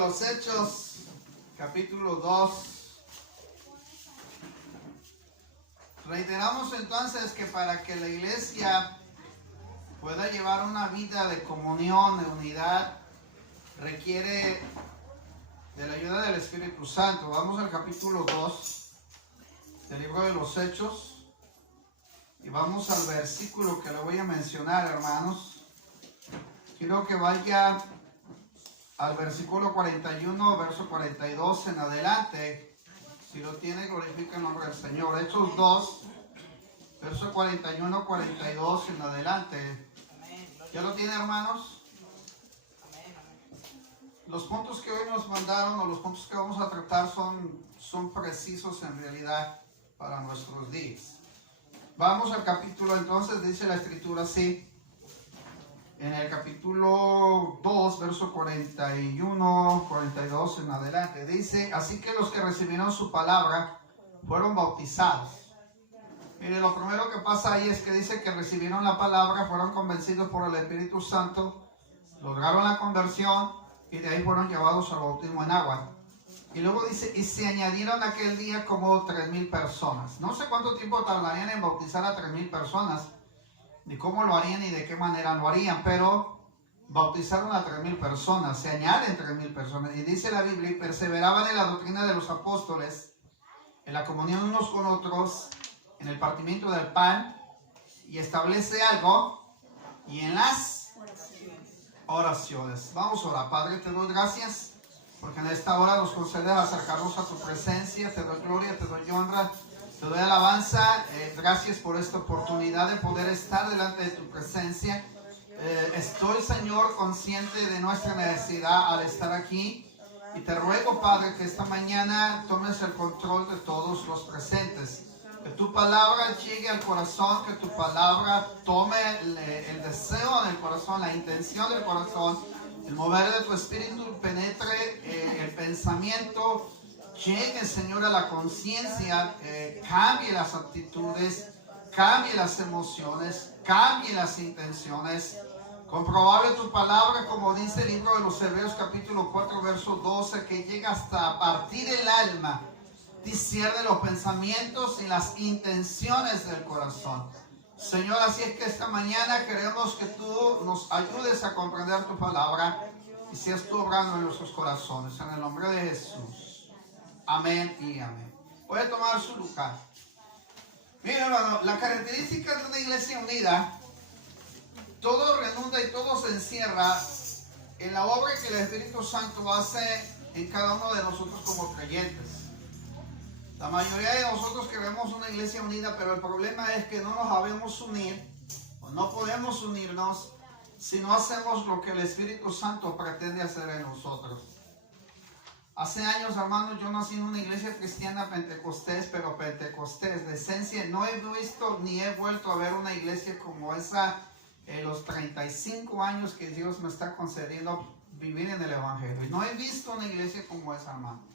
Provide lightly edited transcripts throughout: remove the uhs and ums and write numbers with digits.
los Hechos, capítulo 2. Reiteramos entonces que para que la iglesia pueda llevar una vida de comunión, de unidad, requiere de la ayuda del Espíritu Santo. Vamos al capítulo 2 del libro de los Hechos y vamos al versículo que le voy a mencionar, hermanos. Quiero que vaya al versículo 41, verso 42 en adelante. Si lo tiene, glorifica el nombre del Señor. Hechos 2, verso 41, 42 en adelante. ¿Ya lo tiene, hermanos? Los puntos que hoy nos mandaron o los puntos que vamos a tratar son precisos en realidad para nuestros días. Vamos al capítulo entonces, dice la escritura así. En el capítulo 2, verso 41, 42 en adelante, dice: así que los que recibieron su palabra fueron bautizados. Mire, lo primero que pasa ahí es que dice que recibieron la palabra, fueron convencidos por el Espíritu Santo, lograron la conversión y de ahí fueron llevados al bautismo en agua. Y luego dice, y se añadieron aquel día como 3,000 personas. No sé cuánto tiempo tardarían en bautizar a 3,000 personas, ni cómo lo harían ni de qué manera lo harían, pero bautizaron a 3,000 personas, se añaden 3,000 personas. Y dice la Biblia, y perseveraban en la doctrina de los apóstoles, en la comunión unos con otros, en el partimiento del pan, y establece algo, y en las oraciones. Vamos a orar. Padre, te doy gracias, porque en esta hora nos concedes acercarnos a tu presencia. Te doy gloria, te doy honra, te doy alabanza. Gracias por esta oportunidad de poder estar delante de tu presencia. Estoy, Señor, consciente de nuestra necesidad al estar aquí. Y te ruego, Padre, que esta mañana tomes el control de todos los presentes. Que tu palabra llegue al corazón, que tu palabra tome el deseo del corazón, la intención del corazón, el mover de tu espíritu penetre el pensamiento, llegue, Señor, a la conciencia, cambie las actitudes, cambie las emociones, cambie las intenciones. Comprobable tu palabra, como dice el libro de los Hebreos capítulo 4, verso 12, que llega hasta partir el alma, discierne los pensamientos y las intenciones del corazón. Señor, así es que esta mañana queremos que tú nos ayudes a comprender tu palabra y seas tú obrando en nuestros corazones, en el nombre de Jesús. Amén y amén. Voy a tomar su lugar. Mira, hermano, la característica de una iglesia unida, todo redunda y todo se encierra en la obra que el Espíritu Santo hace en cada uno de nosotros como creyentes. La mayoría de nosotros queremos una iglesia unida, pero el problema es que no nos sabemos unir, o no podemos unirnos, si no hacemos lo que el Espíritu Santo pretende hacer en nosotros. Hace años, hermanos, yo nací en una iglesia cristiana pentecostés, pero pentecostés de esencia. No he visto ni he vuelto a ver una iglesia como esa en los 35 años que Dios me está concediendo vivir en el Evangelio. Y no he visto una iglesia como esa, hermano.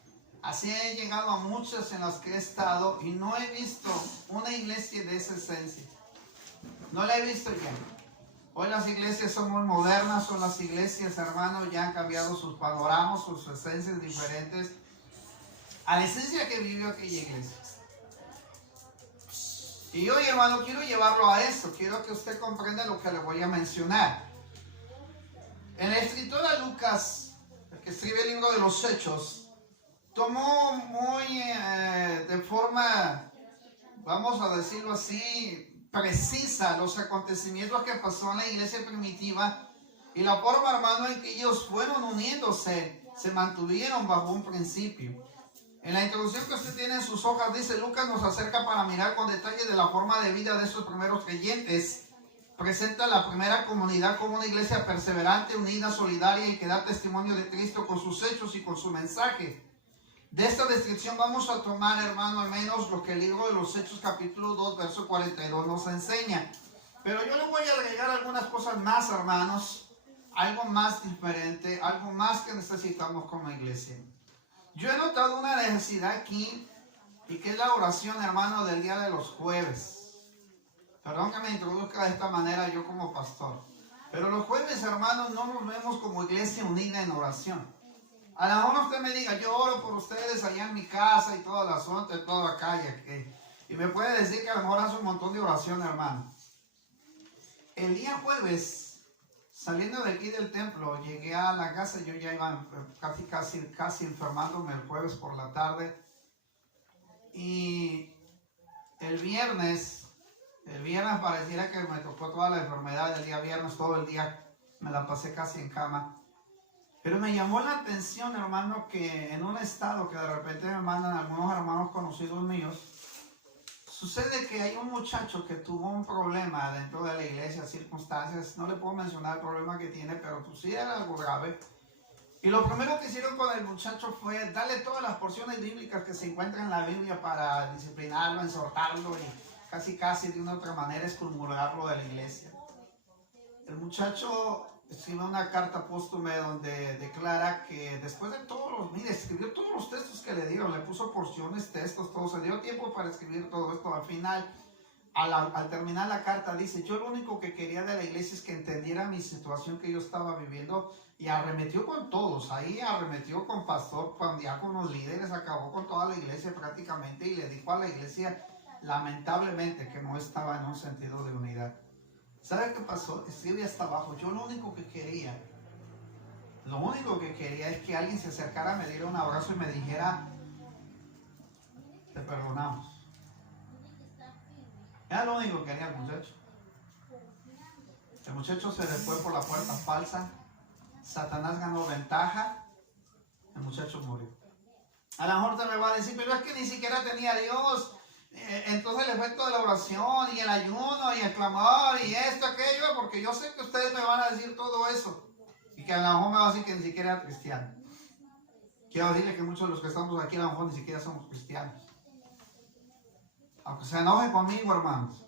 Así he llegado a muchas en las que he estado y no he visto una iglesia de esa esencia. No la he visto ya. Hoy las iglesias son muy modernas, son las iglesias, hermanos, ya han cambiado sus panoramas, sus esencias diferentes a la esencia que vivió aquella iglesia. Y hoy, hermano, quiero llevarlo a eso. Quiero que usted comprenda lo que le voy a mencionar. En la escritura Lucas, el que escribe el libro de los Hechos, tomó muy de forma, vamos a decirlo así, precisa los acontecimientos que pasó en la iglesia primitiva y la forma, hermano, en que ellos fueron uniéndose, se mantuvieron bajo un principio. En la introducción que usted tiene en sus hojas, dice: Lucas nos acerca para mirar con detalle de la forma de vida de esos primeros creyentes. Presenta la primera comunidad como una iglesia perseverante, unida, solidaria y que da testimonio de Cristo con sus hechos y con su mensaje. De esta descripción vamos a tomar, hermano, al menos lo que el libro de los Hechos capítulo 2, verso 42 nos enseña. Pero yo le voy a agregar algunas cosas más, hermanos, algo más diferente, algo más que necesitamos como iglesia. Yo he notado una necesidad aquí, y que es la oración, hermano, del día de los jueves. Perdón que me introduzca de esta manera yo como pastor. Pero los jueves, hermanos, no nos vemos como iglesia unida en oración. A lo mejor usted me diga, yo oro por ustedes allá en mi casa y todo el asunto y todo acá y me puede decir que a lo mejor hace un montón de oración, hermano. El día jueves, saliendo de aquí del templo, llegué a la casa. Yo ya iba casi enfermándome el jueves por la tarde. Y el viernes pareciera que me tocó toda la enfermedad del día viernes, todo el día me la pasé casi en cama. Pero me llamó la atención, hermano, que en un estado que de repente me mandan algunos hermanos conocidos míos, sucede que hay un muchacho que tuvo un problema dentro de la iglesia, circunstancias, no le puedo mencionar el problema que tiene, pero pues sí era algo grave. Y lo primero que hicieron con el muchacho fue darle todas las porciones bíblicas que se encuentran en la Biblia para disciplinarlo, exhortarlo y casi de una otra manera excomulgarlo de la iglesia. El muchacho escribe una carta póstume donde declara que después de escribió todos los textos que le dieron, le puso porciones, textos, todo, se dio tiempo para escribir todo esto. Al final, al terminar la carta, dice, yo lo único que quería de la iglesia es que entendiera mi situación que yo estaba viviendo, y arremetió con todos, ahí arremetió con pastor, con diáconos, líderes, acabó con toda la iglesia prácticamente, y le dijo a la iglesia, lamentablemente, que no estaba en un sentido de unidad. ¿Sabe qué pasó? Escribe hasta abajo, yo lo único que quería es que alguien se acercara, me diera un abrazo y me dijera, te perdonamos. Era lo único que quería el muchacho. El muchacho se le fue por la puerta falsa, Satanás ganó ventaja, el muchacho murió. A lo mejor te me va a decir, pero es que ni siquiera tenía a Dios. Entonces el efecto de la oración y el ayuno y el clamor y esto, aquello, porque yo sé que ustedes me van a decir todo eso. Y que a lo mejor me va a decir que ni siquiera era cristiano. Quiero decirle que muchos de los que estamos aquí a lo mejor ni siquiera somos cristianos. Aunque se enoje conmigo, hermanos.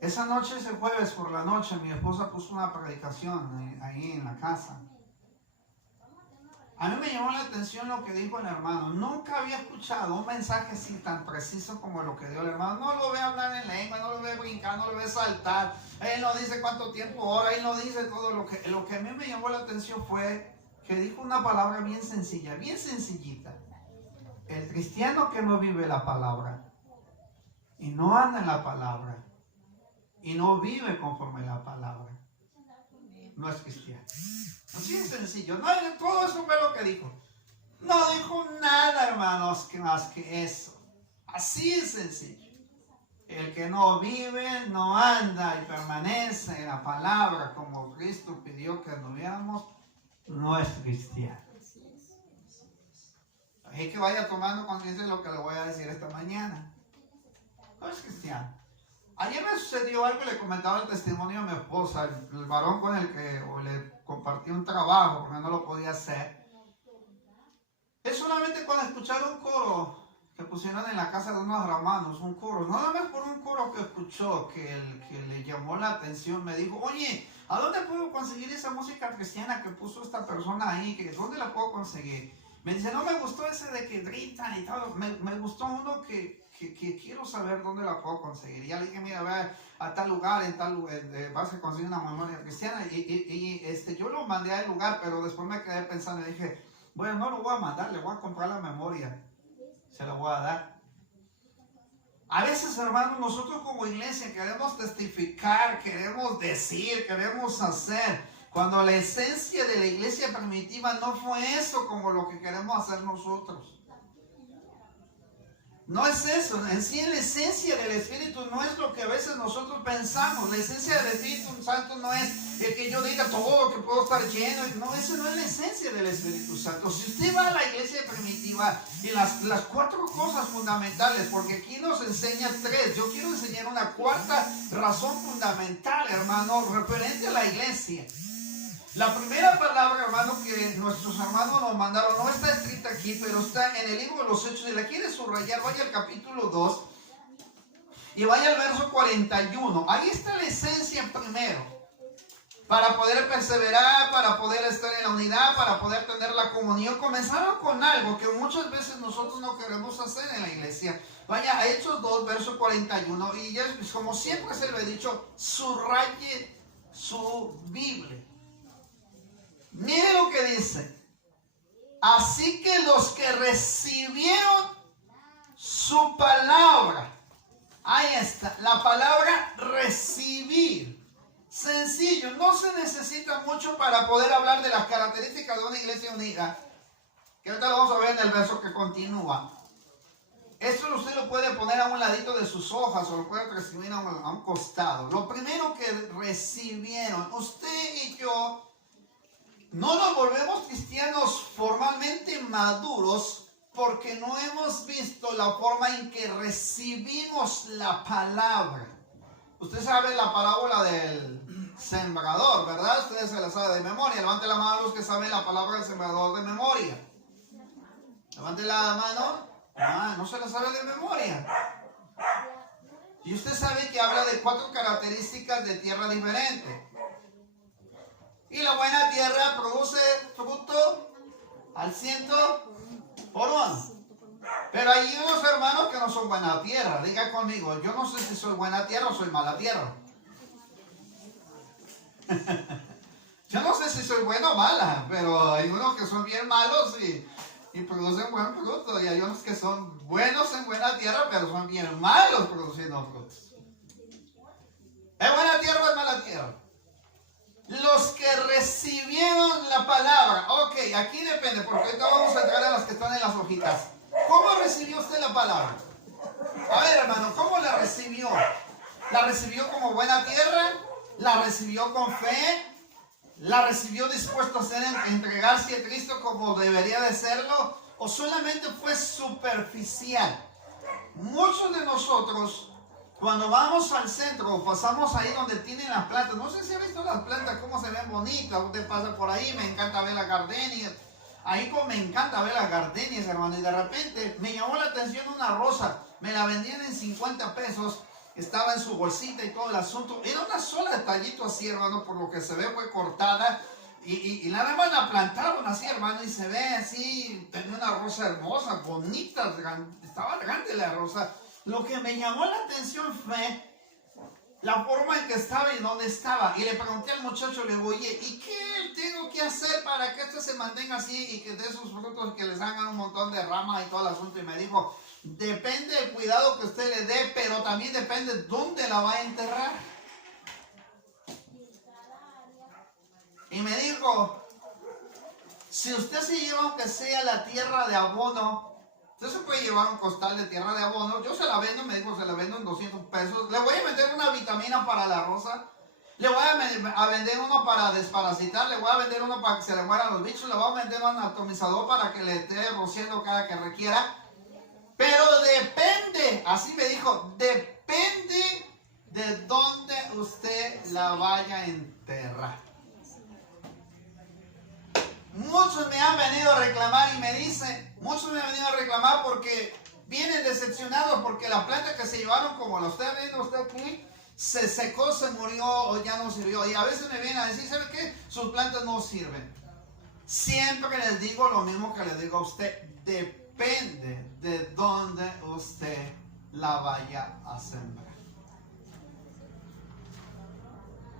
Esa noche, ese jueves por la noche, mi esposa puso una predicación ahí en la casa. A mí me llamó la atención lo que dijo el hermano. Nunca había escuchado un mensaje así tan preciso como lo que dio el hermano. No lo ve hablar en lengua, no lo ve brincar, no lo ve saltar. Él no dice cuánto tiempo ora, él no dice todo lo que a mí me llamó la atención fue que dijo una palabra bien sencilla, bien sencillita. El cristiano que no vive la palabra y no anda en la palabra y no vive conforme a la palabra, no es cristiano. Así de sencillo. No, todo eso fue lo que dijo. No dijo nada, hermanos, más que eso. Así de sencillo. El que no vive, no anda y permanece en la palabra como Cristo pidió que anduviéramos, no es cristiano. Así que vaya tomando conciencia de lo que le voy a decir esta mañana. No es cristiano. Ayer me sucedió algo y le comentaba el testimonio a mi esposa, el varón con el que le compartí un trabajo porque no lo podía hacer. Es solamente cuando escucharon un coro que pusieron en la casa de unos hermanos, un coro, nada más por un coro que escuchó que le llamó la atención, me dijo, oye, ¿a dónde puedo conseguir esa música cristiana que puso esta persona ahí? ¿Dónde la puedo conseguir? Me dice, no me gustó ese de que gritan y tal, me gustó uno que quiero saber dónde la puedo conseguir. Y ya le dije, mira, ve a tal lugar, en tal lugar, vas a conseguir una memoria cristiana. Yo lo mandé al lugar, pero después me quedé pensando y dije, bueno, no lo voy a mandar, le voy a comprar la memoria. Se la voy a dar. A veces, hermanos, nosotros como iglesia queremos testificar, queremos decir, queremos hacer, cuando la esencia de la iglesia primitiva no fue eso como lo que queremos hacer nosotros. No es eso, en sí la esencia del Espíritu no es lo que a veces nosotros pensamos. La esencia del Espíritu Santo no es el que yo diga todo lo que puedo estar lleno. No, eso no es la esencia del Espíritu Santo. Si usted va a la iglesia primitiva y las cuatro cosas fundamentales, porque aquí nos enseña tres, yo quiero enseñar una cuarta razón fundamental, hermano, referente a la iglesia. La primera palabra, hermano, que nuestros hermanos nos mandaron, no está escrita aquí, pero está en el libro de los Hechos. Si la quiere subrayar, vaya al capítulo 2 y vaya al verso 41. Ahí está la esencia primero. Para poder perseverar, para poder estar en la unidad, para poder tener la comunión. Comenzaron con algo que muchas veces nosotros no queremos hacer en la iglesia. Vaya a Hechos 2, verso 41. Y ya, como siempre se lo he dicho, subraye su Biblia. Mire lo que dice. Así que los que recibieron su palabra. Ahí está, la palabra recibir. Sencillo, no se necesita mucho para poder hablar de las características de una iglesia unida. Que ahorita lo vamos a ver en el verso que continúa. Esto usted lo puede poner a un ladito de sus hojas o lo puede recibir a un costado. Lo primero que recibieron, usted y yo, no nos volvemos cristianos formalmente maduros porque no hemos visto la forma en que recibimos la palabra. Usted sabe la parábola del sembrador, ¿verdad? Ustedes se la saben de memoria. Levante la mano los que saben la palabra del sembrador de memoria. Levante la mano. No se la sabe de memoria. Y usted sabe que habla de 4 características de tierra diferentes. Y la buena tierra produce fruto al 100 por 1. Pero hay unos hermanos que no son buena tierra. Diga conmigo, yo no sé si soy buena tierra o soy mala tierra. Yo no sé si soy buena o mala, pero hay unos que son bien malos y producen buen fruto. Y hay unos que son buenos en buena tierra, pero son bien malos produciendo frutos. ¿Es buena tierra o es mala tierra? Los que recibieron la palabra. Ok, aquí depende, porque ahorita vamos a entrar a las que están en las hojitas. ¿Cómo recibió usted la palabra? A ver, hermano, ¿cómo la recibió? ¿La recibió como buena tierra? ¿La recibió con fe? ¿La recibió dispuesto a entregarse a Cristo como debería de serlo? ¿O solamente fue superficial? Muchos de nosotros, cuando vamos al centro, pasamos ahí donde tienen las plantas. No sé si ha visto las plantas, cómo se ven bonitas. Usted pasa por ahí, me encanta ver las gardenias. Ahí como me encanta ver las gardenias, hermano. Y de repente me llamó la atención una rosa. Me la vendían en 50 pesos. Estaba en su bolsita y todo el asunto. Era una sola detallito así, hermano. Por lo que se ve fue cortada. Y nada más la plantaron así, hermano. Y se ve así. Tenía una rosa hermosa, bonita. Estaba grande la rosa. Lo que me llamó la atención fue la forma en que estaba y dónde estaba. Y le pregunté al muchacho, le digo, oye, ¿y qué tengo que hacer para que esto se mantenga así y que de esos frutos que les hagan un montón de ramas y todo el asunto? Y me dijo, depende del cuidado que usted le dé, pero también depende dónde la va a enterrar. Y me dijo, si usted se lleva aunque sea la tierra de abono, usted se puede llevar un costal de tierra de abono. Yo se la vendo, me dijo, se la vendo en 200 pesos. Le voy a vender una vitamina para la rosa. Le voy a vender uno para desparasitar. Le voy a vender uno para que se le mueran los bichos. Le voy a vender un atomizador para que le esté rociando cada que requiera. Pero depende, así me dijo, depende de dónde usted la vaya a enterrar. Muchos me han venido a reclamar y me dicen, muchos me han venido a reclamar porque vienen decepcionados porque la planta que se llevaron, como la está viendo usted aquí, se secó, se murió o ya no sirvió. Y a veces me vienen a decir, ¿sabe qué? Sus plantas no sirven. Siempre les digo lo mismo que le digo a usted, depende de dónde usted la vaya a sembrar.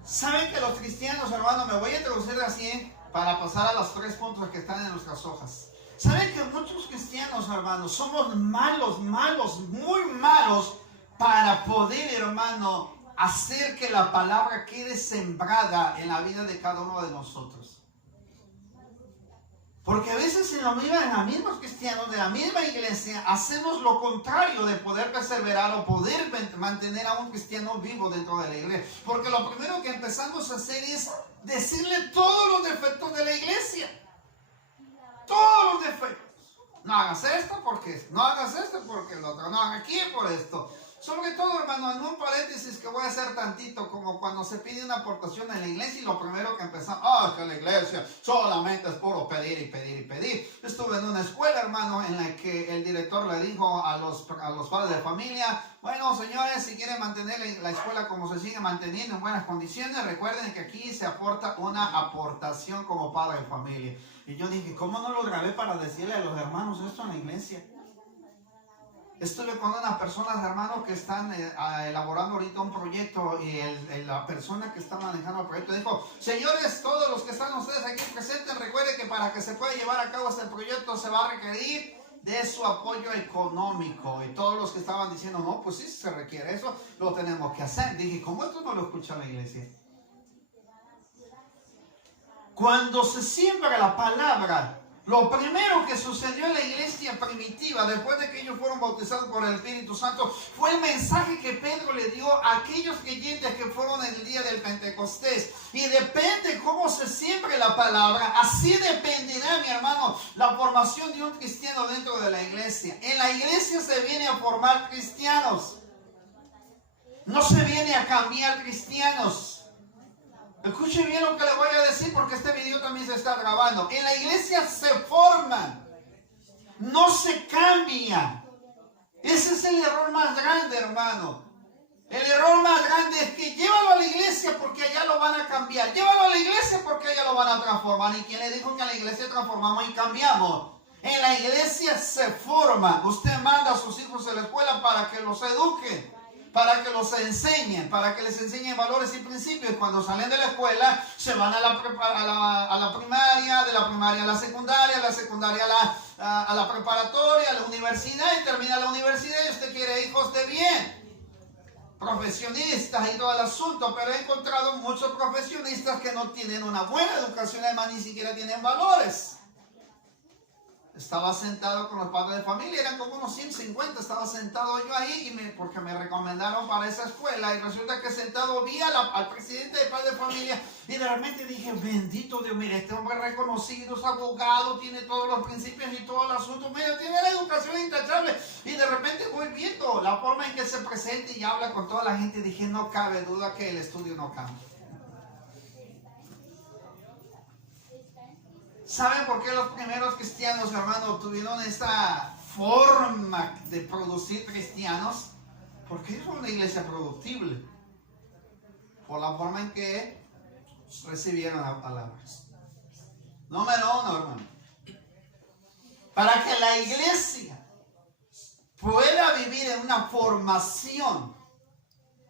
¿Saben que los cristianos, hermano, me voy a introducir así para pasar a los 3 puntos que están en nuestras hojas? ¿Saben que muchos cristianos, hermanos, somos malos, muy malos para poder, hermano, hacer que la palabra quede sembrada en la vida de cada uno de nosotros? Porque a veces en los mismos cristianos de la misma iglesia hacemos lo contrario de poder perseverar o poder mantener a un cristiano vivo dentro de la iglesia. Porque lo primero que empezamos a hacer es decirle todos los defectos de la iglesia. Todos los defectos. No hagas esto porque no hagas esto porque el otro. No hagas aquí por esto. Sobre todo, hermano, en un paréntesis que voy a hacer tantito, como cuando se pide una aportación en la iglesia y lo primero que empezamos, que la iglesia solamente es puro pedir y pedir y pedir. Estuve en una escuela, hermano, en la que el director le dijo a los padres de familia, bueno, señores, si quieren mantener la escuela como se sigue manteniendo en buenas condiciones, recuerden que aquí se aporta una aportación como padre de familia. Y yo dije, ¿cómo no lo grabé para decirle a los hermanos esto en la iglesia? Estuve con unas personas, hermano, que están elaborando ahorita un proyecto y la persona que está manejando el proyecto dijo: señores, todos los que están ustedes aquí presentes, recuerden que para que se pueda llevar a cabo este proyecto se va a requerir de su apoyo económico. Y todos los que estaban diciendo: no, pues sí, se requiere eso, lo tenemos que hacer. Dije: ¿cómo esto no lo escucha la iglesia? Cuando se siembra la palabra, lo primero que sucedió en la iglesia primitiva, después de que ellos fueron bautizados por el Espíritu Santo, fue el mensaje que Pedro le dio a aquellos creyentes que fueron en el día del Pentecostés. Y depende cómo se siembre la palabra, así dependerá, mi hermano, la formación de un cristiano dentro de la iglesia. En la iglesia se viene a formar cristianos, no se viene a cambiar cristianos. Escuche bien lo que le voy a decir, porque este video también se está grabando. En la iglesia se forman, no se cambian. Ese es el error más grande, hermano. El error más grande es que llévalo a la iglesia porque allá lo van a cambiar. Llévalo a la iglesia porque allá lo van a transformar. ¿Y quién le dijo que en la iglesia transformamos y cambiamos? En la iglesia se forma. Usted manda a sus hijos a la escuela para que los eduquen, para que los enseñen, para que les enseñen valores y principios. Cuando salen de la escuela, se van a la primaria, de la primaria a la secundaria a la preparatoria, a la universidad, y termina la universidad y usted quiere hijos de bien, profesionistas y todo el asunto. Pero he encontrado muchos profesionistas que no tienen una buena educación, además ni siquiera tienen valores. Estaba sentado con los padres de familia, eran como unos 150, estaba sentado yo ahí porque me recomendaron para esa escuela, y resulta que sentado vi al presidente de padres de familia, y de repente dije: bendito Dios, mire, este hombre reconocido, es abogado, tiene todos los principios y todo el asunto, mire, tiene la educación intachable. Y de repente voy viendo la forma en que se presenta y habla con toda la gente, y dije: no cabe duda que el estudio no cambia. ¿Saben por qué los primeros cristianos, hermano, tuvieron esta forma de producir cristianos? Porque ellos son una iglesia productible, por la forma en que recibieron la palabra. Número uno, hermano, para que la iglesia pueda vivir en una formación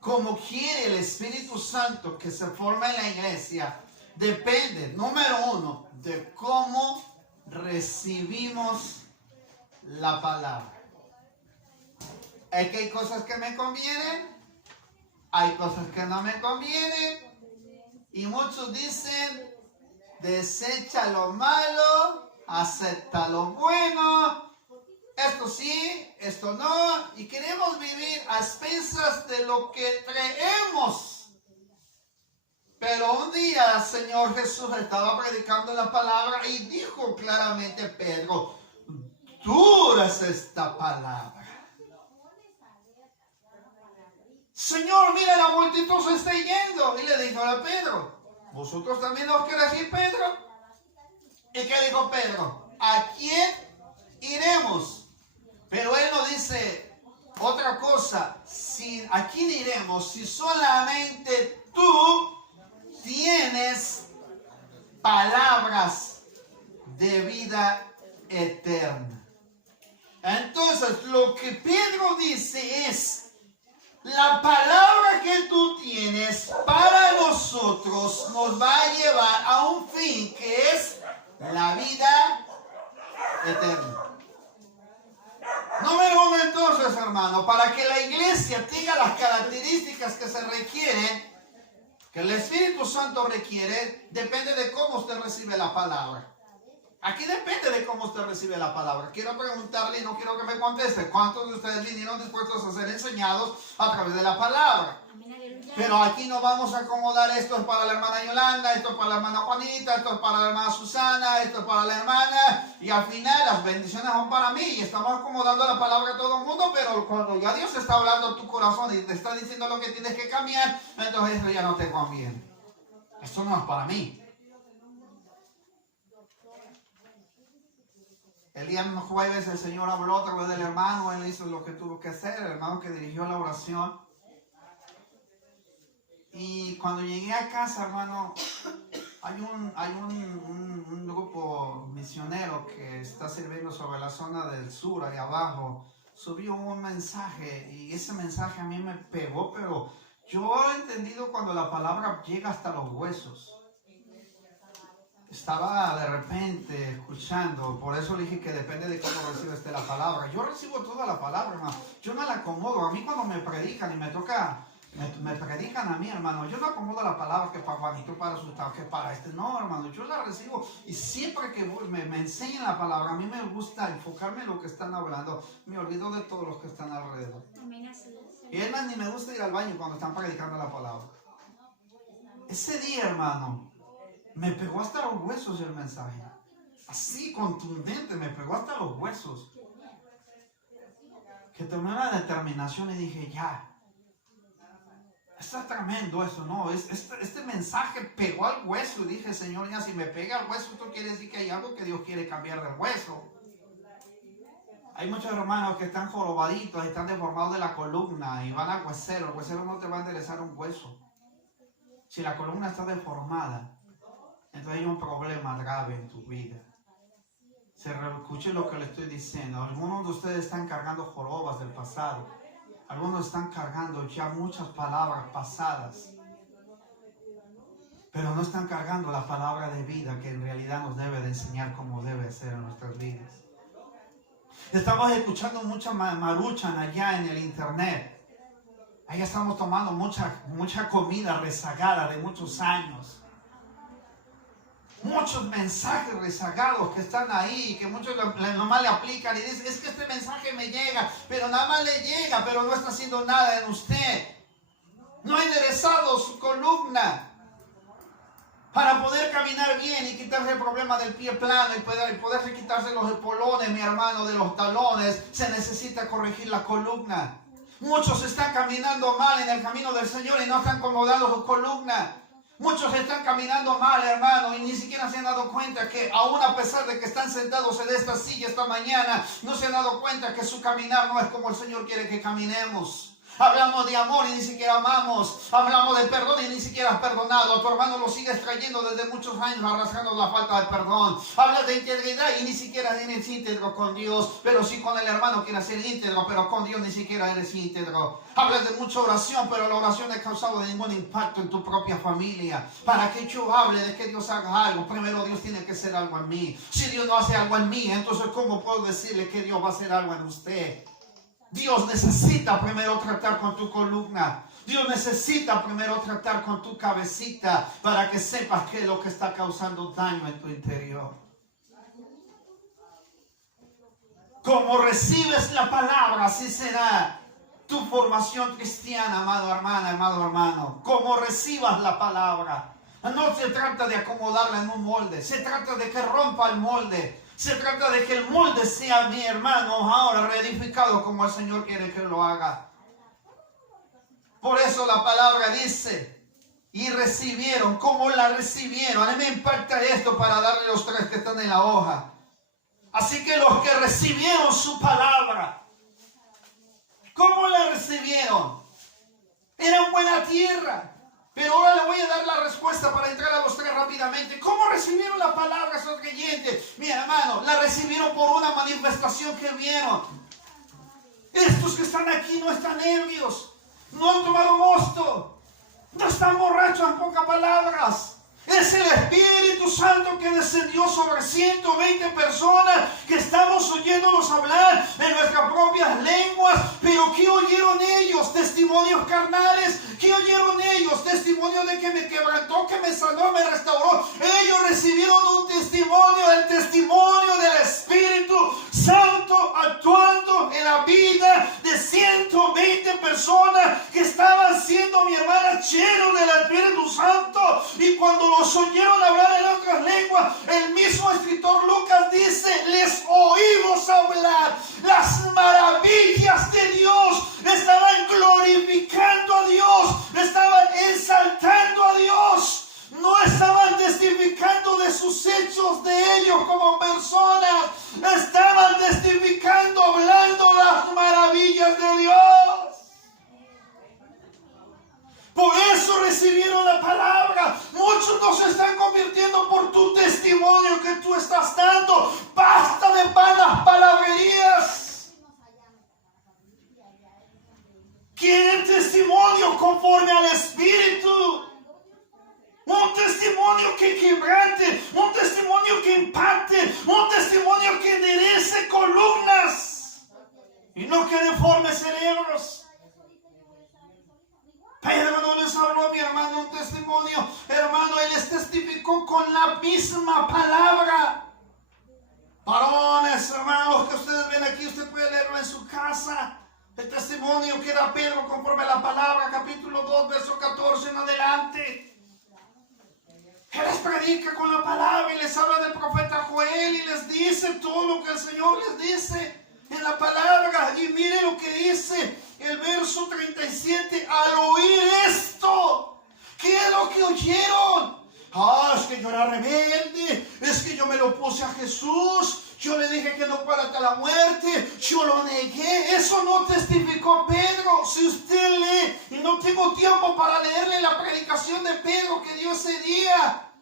como quiere el Espíritu Santo que se forma en la iglesia, depende, número uno, de cómo recibimos la palabra. Es que hay cosas que me convienen, hay cosas que no me convienen, y muchos dicen: desecha lo malo, acepta lo bueno, esto sí, esto no, y queremos vivir a expensas de lo que creemos. Pero un día el Señor Jesús estaba predicando la palabra y dijo claramente: Pedro, dura es esta palabra. Señor, mira, la multitud se está yendo. Y le dijo a Pedro: ¿vosotros también os queréis ir, Pedro? ¿Y qué dijo Pedro? ¿A quién iremos? Pero él no dice otra cosa. ¿A quién iremos si solamente tú tienes palabras de vida eterna? Entonces, lo que Pedro dice es: la palabra que tú tienes para nosotros nos va a llevar a un fin, que es la vida eterna. Número uno, entonces, hermano, para que la iglesia tenga las características que se requieren, que el Espíritu Santo requiere, depende de cómo usted recibe la palabra. Aquí depende de cómo usted recibe la palabra. Quiero preguntarle, y no quiero que me conteste: ¿cuántos de ustedes vinieron dispuestos a ser enseñados a través de la palabra? Pero aquí no vamos a acomodar: esto es para la hermana Yolanda, esto es para la hermana Juanita, esto es para la hermana Susana, esto es para la hermana, y al final las bendiciones son para mí, y estamos acomodando la palabra a todo el mundo. Pero cuando ya Dios está hablando a tu corazón y te está diciendo lo que tienes que cambiar, entonces eso ya no te conviene. Esto no es para mí. El día jueves el Señor habló a través del hermano, él hizo lo que tuvo que hacer, el hermano que dirigió la oración. Y cuando llegué a casa, hermano, hay un grupo misionero que está sirviendo sobre la zona del sur, ahí abajo, subió un mensaje y ese mensaje a mí me pegó, pero yo he entendido cuando la palabra llega hasta los huesos. Estaba de repente escuchando, por eso le dije que depende de cómo recibe usted la palabra. Yo recibo toda la palabra, hermano. Yo no la acomodo. A mí cuando me predican y me toca, me predican a mí, hermano, yo no acomodo la palabra que para Juanito, para Gustavo, que para este. No, hermano, yo la recibo y siempre que voy, me enseñan la palabra. A mí me gusta enfocarme en lo que están hablando. Me olvido de todos los que están alrededor. Y es más, ni me gusta ir al baño cuando están predicando la palabra. Ese día, hermano, me pegó hasta los huesos el mensaje. Así contundente, me pegó hasta los huesos. Que tomé una determinación y dije, ya. Está tremendo eso, ¿no? Este mensaje pegó al hueso y dije, Señor, ya si me pega al hueso, esto quiere decir que hay algo que Dios quiere cambiar del hueso. Hay muchos hermanos que están jorobaditos, están deformados de la columna y van al huesero. El huesero no te va a enderezar un hueso. Si la columna está deformada, entonces hay un problema grave en tu vida. Escuche lo que le estoy diciendo. Algunos de ustedes están cargando jorobas del pasado. Algunos están cargando ya muchas palabras pasadas. Pero no están cargando la palabra de vida que en realidad nos debe de enseñar cómo debe ser en nuestras vidas. Estamos escuchando mucha maruchan allá en el internet. Allá estamos tomando mucha comida rezagada de muchos años. Muchos mensajes rezagados que están ahí, que muchos nomás le aplican y dicen, es que este mensaje me llega, pero nada más le llega, pero no está haciendo nada en usted. No ha enderezado su columna para poder caminar bien y quitarse el problema del pie plano y poder quitarse los espolones, mi hermano, de los talones. Se necesita corregir la columna. Muchos están caminando mal en el camino del Señor y no están acomodando su columna. Muchos están caminando mal, hermano, y ni siquiera se han dado cuenta que aún a pesar de que están sentados en esta silla esta mañana, no se han dado cuenta que su caminar no es como el Señor quiere que caminemos. Hablamos de amor y ni siquiera amamos. Hablamos de perdón y ni siquiera has perdonado. Tu hermano lo sigues trayendo desde muchos años, arrastrando la falta de perdón. Hablas de integridad y ni siquiera eres íntegro con Dios. Pero sí con el hermano quieres ser íntegro, pero con Dios ni siquiera eres íntegro. Hablas de mucha oración, pero la oración no ha causado ningún impacto en tu propia familia. Para que yo hable de que Dios haga algo, primero Dios tiene que hacer algo en mí. Si Dios no hace algo en mí, entonces ¿cómo puedo decirle que Dios va a hacer algo en usted? Dios necesita primero tratar con tu columna. Dios necesita primero tratar con tu cabecita para que sepas qué es lo que está causando daño en tu interior. Como recibes la palabra, así será tu formación cristiana, amado hermana, amado hermano. Como recibas la palabra. No se trata de acomodarla en un molde. Se trata de que rompa el molde. Se trata de que el molde sea, mi hermano, ahora reedificado como el Señor quiere que lo haga. Por eso la palabra dice, y recibieron. ¿Cómo la recibieron? A mí me impacta esto para darle los tres que están en la hoja. Así que los que recibieron su palabra, ¿cómo la recibieron? Era buena tierra. Pero ahora le voy a dar la respuesta para entrar a los tres rápidamente. ¿Cómo recibieron la palabra esos creyentes? Mi hermano, la recibieron por una manifestación que vieron. Estos que están aquí no están ebrios, no han tomado mosto, no están borrachos en pocas palabras. Es el Espíritu Santo que descendió sobre 120 personas que estamos oyéndolos hablar en nuestras propias lenguas. Pero ¿qué oyeron ellos? Testimonios carnales. ¿Qué oyeron ellos? Testimonios de que me quebrantó, que me sanó, me restauró. Ellos recibieron un testimonio, el testimonio del Espíritu Santo actuando en la vida de 120 personas que estaban siendo, mi hermana, llenos del Espíritu Santo. Y cuando los oyeron hablar en otras lenguas, el mismo escritor Lucas dice, les oímos hablar las maravillas de Dios. Estaban glorificando a Dios, estaban exaltando a Dios. No estaban testificando de sus hechos de ellos como personas. Estaban testificando, hablando las maravillas de Dios. Por eso recibieron la palabra. Muchos no se están convirtiendo por tu testimonio que tú estás dando. Basta de milagros. Pedro no les habló, mi hermano, un testimonio. Hermano, él les testificó con la misma palabra. Varones, hermanos, que ustedes ven aquí, usted puede leerlo en su casa. El testimonio que da Pedro conforme a la palabra, capítulo 2, verso 14 en adelante. Él les predica con la palabra y les habla del profeta Joel y les dice todo lo que el Señor les dice en la palabra. Y mire lo que dice el verso 37. Al oír esto, ¿qué es lo que oyeron? Es que yo era rebelde, es que yo me lo puse a Jesús, yo le dije que no fuera hasta la muerte, yo lo negué. Eso no testificó Pedro. Si usted lee, y no tengo tiempo para leerle la predicación de Pedro que dio ese día,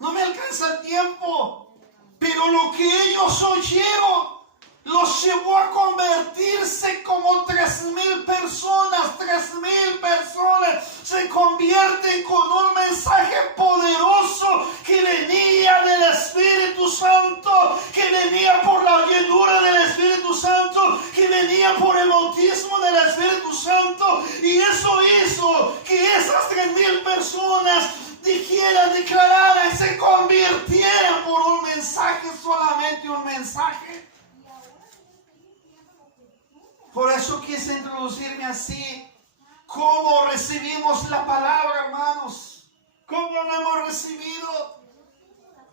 no me alcanza el tiempo, pero lo que ellos oyeron los llevó a convertirse como 3,000 personas. 3,000 personas se convierten con un mensaje poderoso que venía del Espíritu Santo, que venía por la llenura del Espíritu Santo, que venía por el bautismo del Espíritu Santo. Y eso hizo que esas 3,000 personas dijeran, declararan y se convirtieran por un mensaje, solamente un mensaje. Por eso quise introducirme así. ¿Cómo recibimos la palabra, hermanos? ¿Cómo la hemos recibido?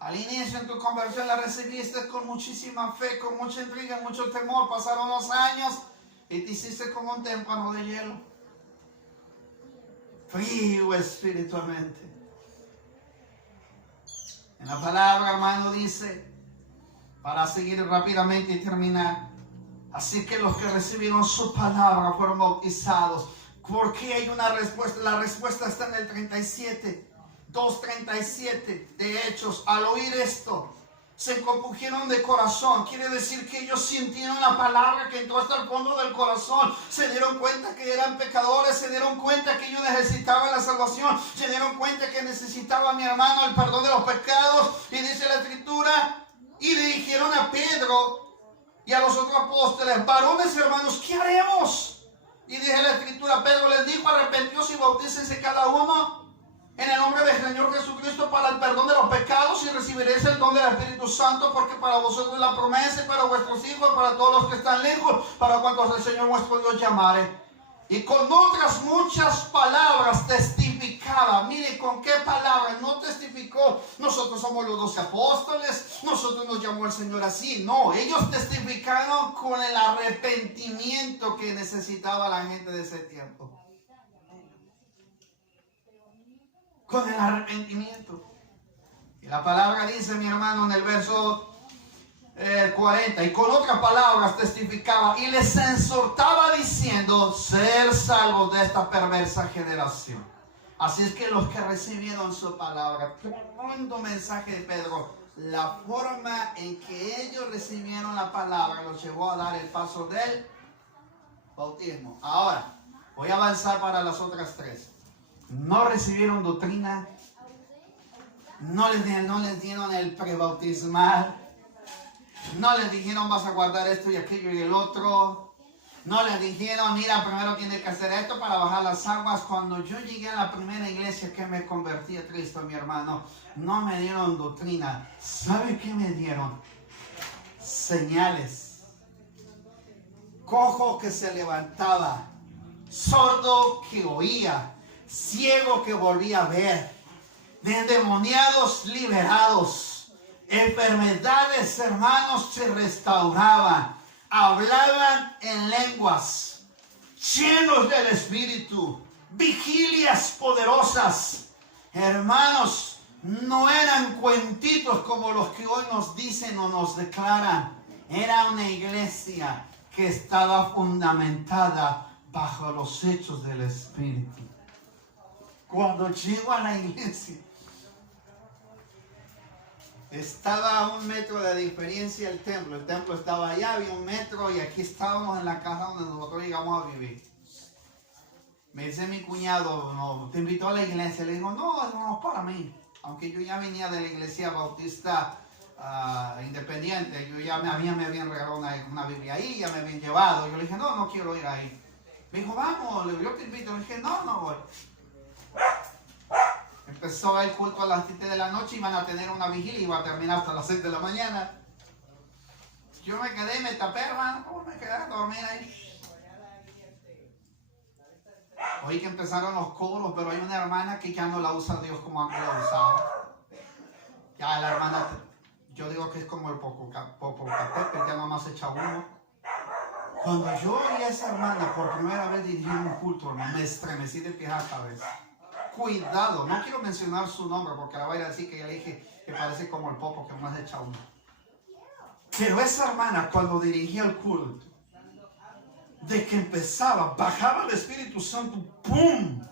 Al inicio en tu conversión la recibiste con muchísima fe, con mucha intriga, mucho temor. Pasaron los años y te hiciste como un témpano de hielo, frío espiritualmente. En la palabra, hermano, dice, para seguir rápidamente y terminar, así que los que recibieron su palabra fueron bautizados. ¿Por qué hay una respuesta? La respuesta está en el 2:37 de Hechos. Al oír esto, se compungieron de corazón. Quiere decir que ellos sintieron la palabra que entró hasta el fondo del corazón. Se dieron cuenta que eran pecadores. Se dieron cuenta que ellos necesitaban la salvación. Se dieron cuenta que necesitaba, mi hermano, el perdón de los pecados. Y dice la Escritura, y le dijeron a Pedro y a los otros apóstoles, varones hermanos, ¿qué haremos? Y dice la Escritura, Pedro les dijo, arrepentíos y bautícense cada uno en el nombre del Señor Jesucristo para el perdón de los pecados y recibiréis el don del Espíritu Santo, porque para vosotros es la promesa, y para vuestros hijos, para todos los que están lejos, para cuantos el Señor vuestro Dios llamare. Y con otras muchas palabras testificaba. Mire con qué palabras no testificó. Nosotros somos los 12 apóstoles. Nosotros nos llamó el Señor así. No, ellos testificaron con el arrepentimiento que necesitaba la gente de ese tiempo. Con el arrepentimiento. Y la palabra dice, mi hermano, en el verso 40, y con otras palabras testificaba y les exhortaba diciendo, ser salvos de esta perversa generación. Así es que los que recibieron su palabra, tremendo mensaje de Pedro, la forma en que ellos recibieron la palabra los llevó a dar el paso del bautismo. Ahora, voy a avanzar para las otras tres. No recibieron doctrina, no les dieron el prebautismal. No les dijeron vas a guardar esto y aquello y el otro. No les dijeron mira, primero tienes que hacer esto para bajar las aguas. Cuando yo llegué a la primera iglesia que me convertí a Cristo, mi hermano, no me dieron doctrina. ¿Sabe qué me dieron? Señales. Cojo que se levantaba, sordo que oía, ciego que volvía a ver, endemoniados liberados. Enfermedades, hermanos, se restauraban, hablaban en lenguas, llenos del Espíritu, vigilias poderosas. Hermanos, no eran cuentitos como los que hoy nos dicen o nos declaran. Era una iglesia que estaba fundamentada bajo los hechos del Espíritu. Cuando llego a la iglesia, estaba a 1 metro de diferencia el templo. El templo estaba allá, había 1 metro, y aquí estábamos en la casa donde nosotros llegamos a vivir. Me dice mi cuñado, no, te invitó a la iglesia. Le digo, no, eso no es para mí. Aunque yo ya venía de la iglesia bautista Independiente. A mí me habían regalado una Biblia ahí, ya me habían llevado. Yo le dije, no quiero ir ahí. Me dijo, vamos, yo te invito. Le dije, no voy. Empezó el culto a las 7 de la noche, iban a tener una vigilia, iba a terminar hasta las 6 de la mañana. Yo me quedé, me tapé, hermano, me quedé a dormir ahí. Oí que empezaron los coros, pero hay una hermana que ya no la usa Dios como antes la usaba. Ya la hermana, yo digo que es como el Popocatépetl, ya nomás echa uno. Cuando yo oí a esa hermana por primera vez dirigir un culto, hermano, me estremecí de pies a cabeza. Cuidado, no quiero mencionar su nombre porque la voy a decir que ya le dije que parece como el Popo, que nomás echa uno. Pero esa hermana, cuando dirigía el culto, de que empezaba, bajaba el Espíritu Santo, ¡pum!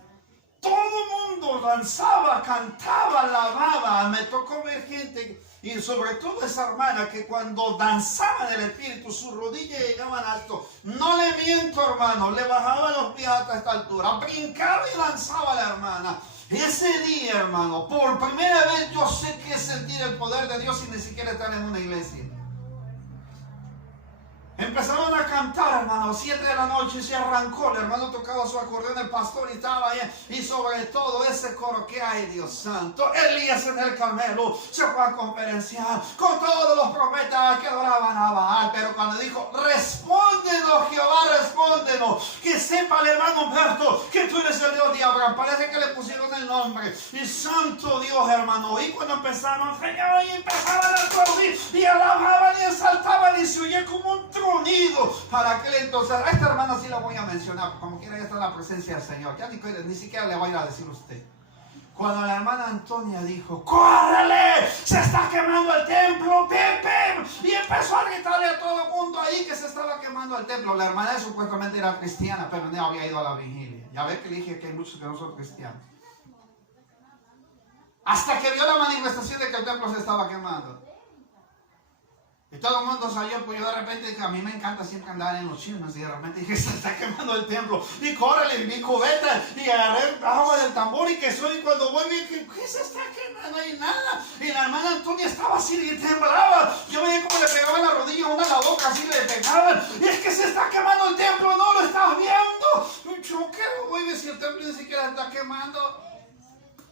Todo el mundo danzaba, cantaba, alababa. Me tocó ver gente, y sobre todo esa hermana, que cuando danzaba en el Espíritu, sus rodillas llegaban alto. No le miento, hermano, le bajaba los pies hasta esta altura, brincaba y danzaba la hermana. Ese día, hermano, por primera vez yo sé qué es sentir el poder de Dios sin ni siquiera estar en una iglesia. Empezaron a cantar, hermano, 7 de la noche se arrancó, el hermano tocaba su acordeón, el pastor y estaba ahí, y sobre todo ese coro que hay, Dios santo, Elías en el Carmelo se fue a conferenciar con todos los profetas que adoraban a Baal, pero cuando dijo, respóndenos Jehová, respóndenos, que sepa el hermano Humberto que tú eres el Dios de Abraham, parece que le pusieron el nombre, y santo Dios, hermano, y cuando empezaron, Señor, y empezaban a aplaudir, y alababan y exaltaban, y se oye como un trueno. Para aquel entonces, a esta hermana sí la voy a mencionar, como quiera ya está en la presencia del Señor, ya ni siquiera le voy a ir a decir a usted. Cuando la hermana Antonia dijo, ¡córrele! ¡Se está quemando el templo! ¡Pim! Y empezó a gritarle a todo el mundo ahí que se estaba quemando el templo. La hermana supuestamente era cristiana, pero no había ido a la vigilia. Ya ve que le dije que hay muchos que no son cristianos. Hasta que vio la manifestación de que el templo se estaba quemando. Y todo el mundo salió, pues yo de repente dije, a mí me encanta siempre andar en los chismes, y de repente dije, se está quemando el templo, y córrele, y mi cubeta, y agarré agua del tambor, y que soy, y cuando voy, dije, ¿qué se está quemando? No hay nada, y la hermana Antonia estaba así, y temblaba, yo veía como le pegaban la rodilla, una a la boca, así le pegaban, y es que se está quemando el templo, ¿no lo estás viendo? Y yo, ¿qué voy a ver si el templo ni siquiera está quemando?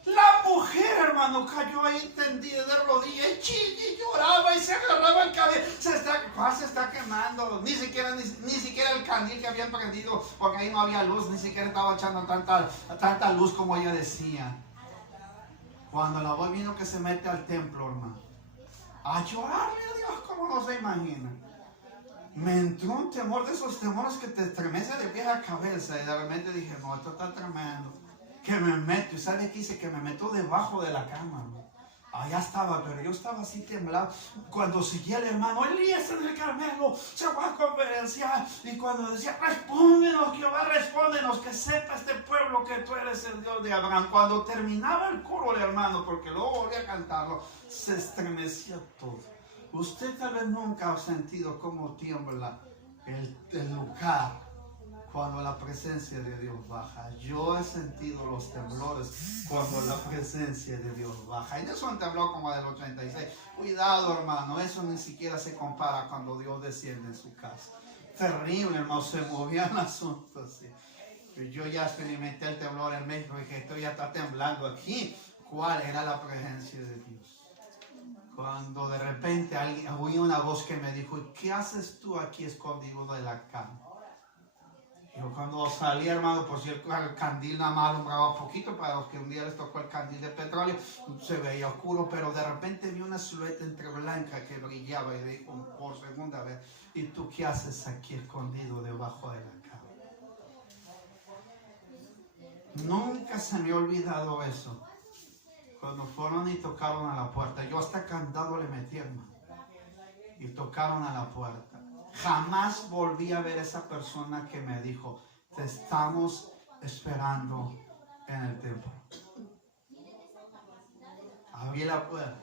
La mujer, hermano, cayó ahí tendida de rodillas y lloraba y se agarraba el cabello. Se está quemando. Ni siquiera el candil que habían prendido, porque ahí no había luz, ni siquiera estaba echando tanta luz como ella decía. Cuando la voy viendo que se mete al templo, hermano, a llorarle a Dios como no se imagina. Me entró un temor de esos temores que te estremece de pie a cabeza, y de repente dije, no, esto está tremendo. Que me meto, y ¿sabe qué hice? Que me meto debajo de la cama, ¿no? Allá estaba, pero yo estaba así temblado. Cuando seguía el hermano Elías en el Carmelo, se fue a conferenciar, y cuando decía, respóndenos Jehová, respóndenos, que sepa este pueblo que tú eres el Dios de Abraham. Cuando terminaba el coro el hermano, porque luego volvía a cantarlo, se estremecía todo. Usted tal vez nunca ha sentido cómo tiembla el lugar cuando la presencia de Dios baja. Yo he sentido los temblores cuando la presencia de Dios baja. Y no es un temblor como del 86. Cuidado, hermano, eso ni siquiera se compara cuando Dios desciende en su casa. Terrible, hermano, se movían asuntos así. Yo ya experimenté el temblor en México y que esto ya está temblando aquí. ¿Cuál era la presencia de Dios? Cuando de repente oí una voz que me dijo, ¿qué haces tú aquí escondido de la cama? Yo cuando salí, hermano, por si el candil nada más alumbraba poquito, para los que un día les tocó el candil de petróleo, se veía oscuro, pero de repente vi una silueta entre blanca que brillaba, y dijo por segunda vez, ¿y tú qué haces aquí escondido debajo de la cama? Nunca se me ha olvidado eso. Cuando fueron y tocaron a la puerta, yo hasta candado le metí, hermano, y tocaron a la puerta. Jamás volví a ver a esa persona que me dijo, te estamos esperando en el templo. Abrí la puerta.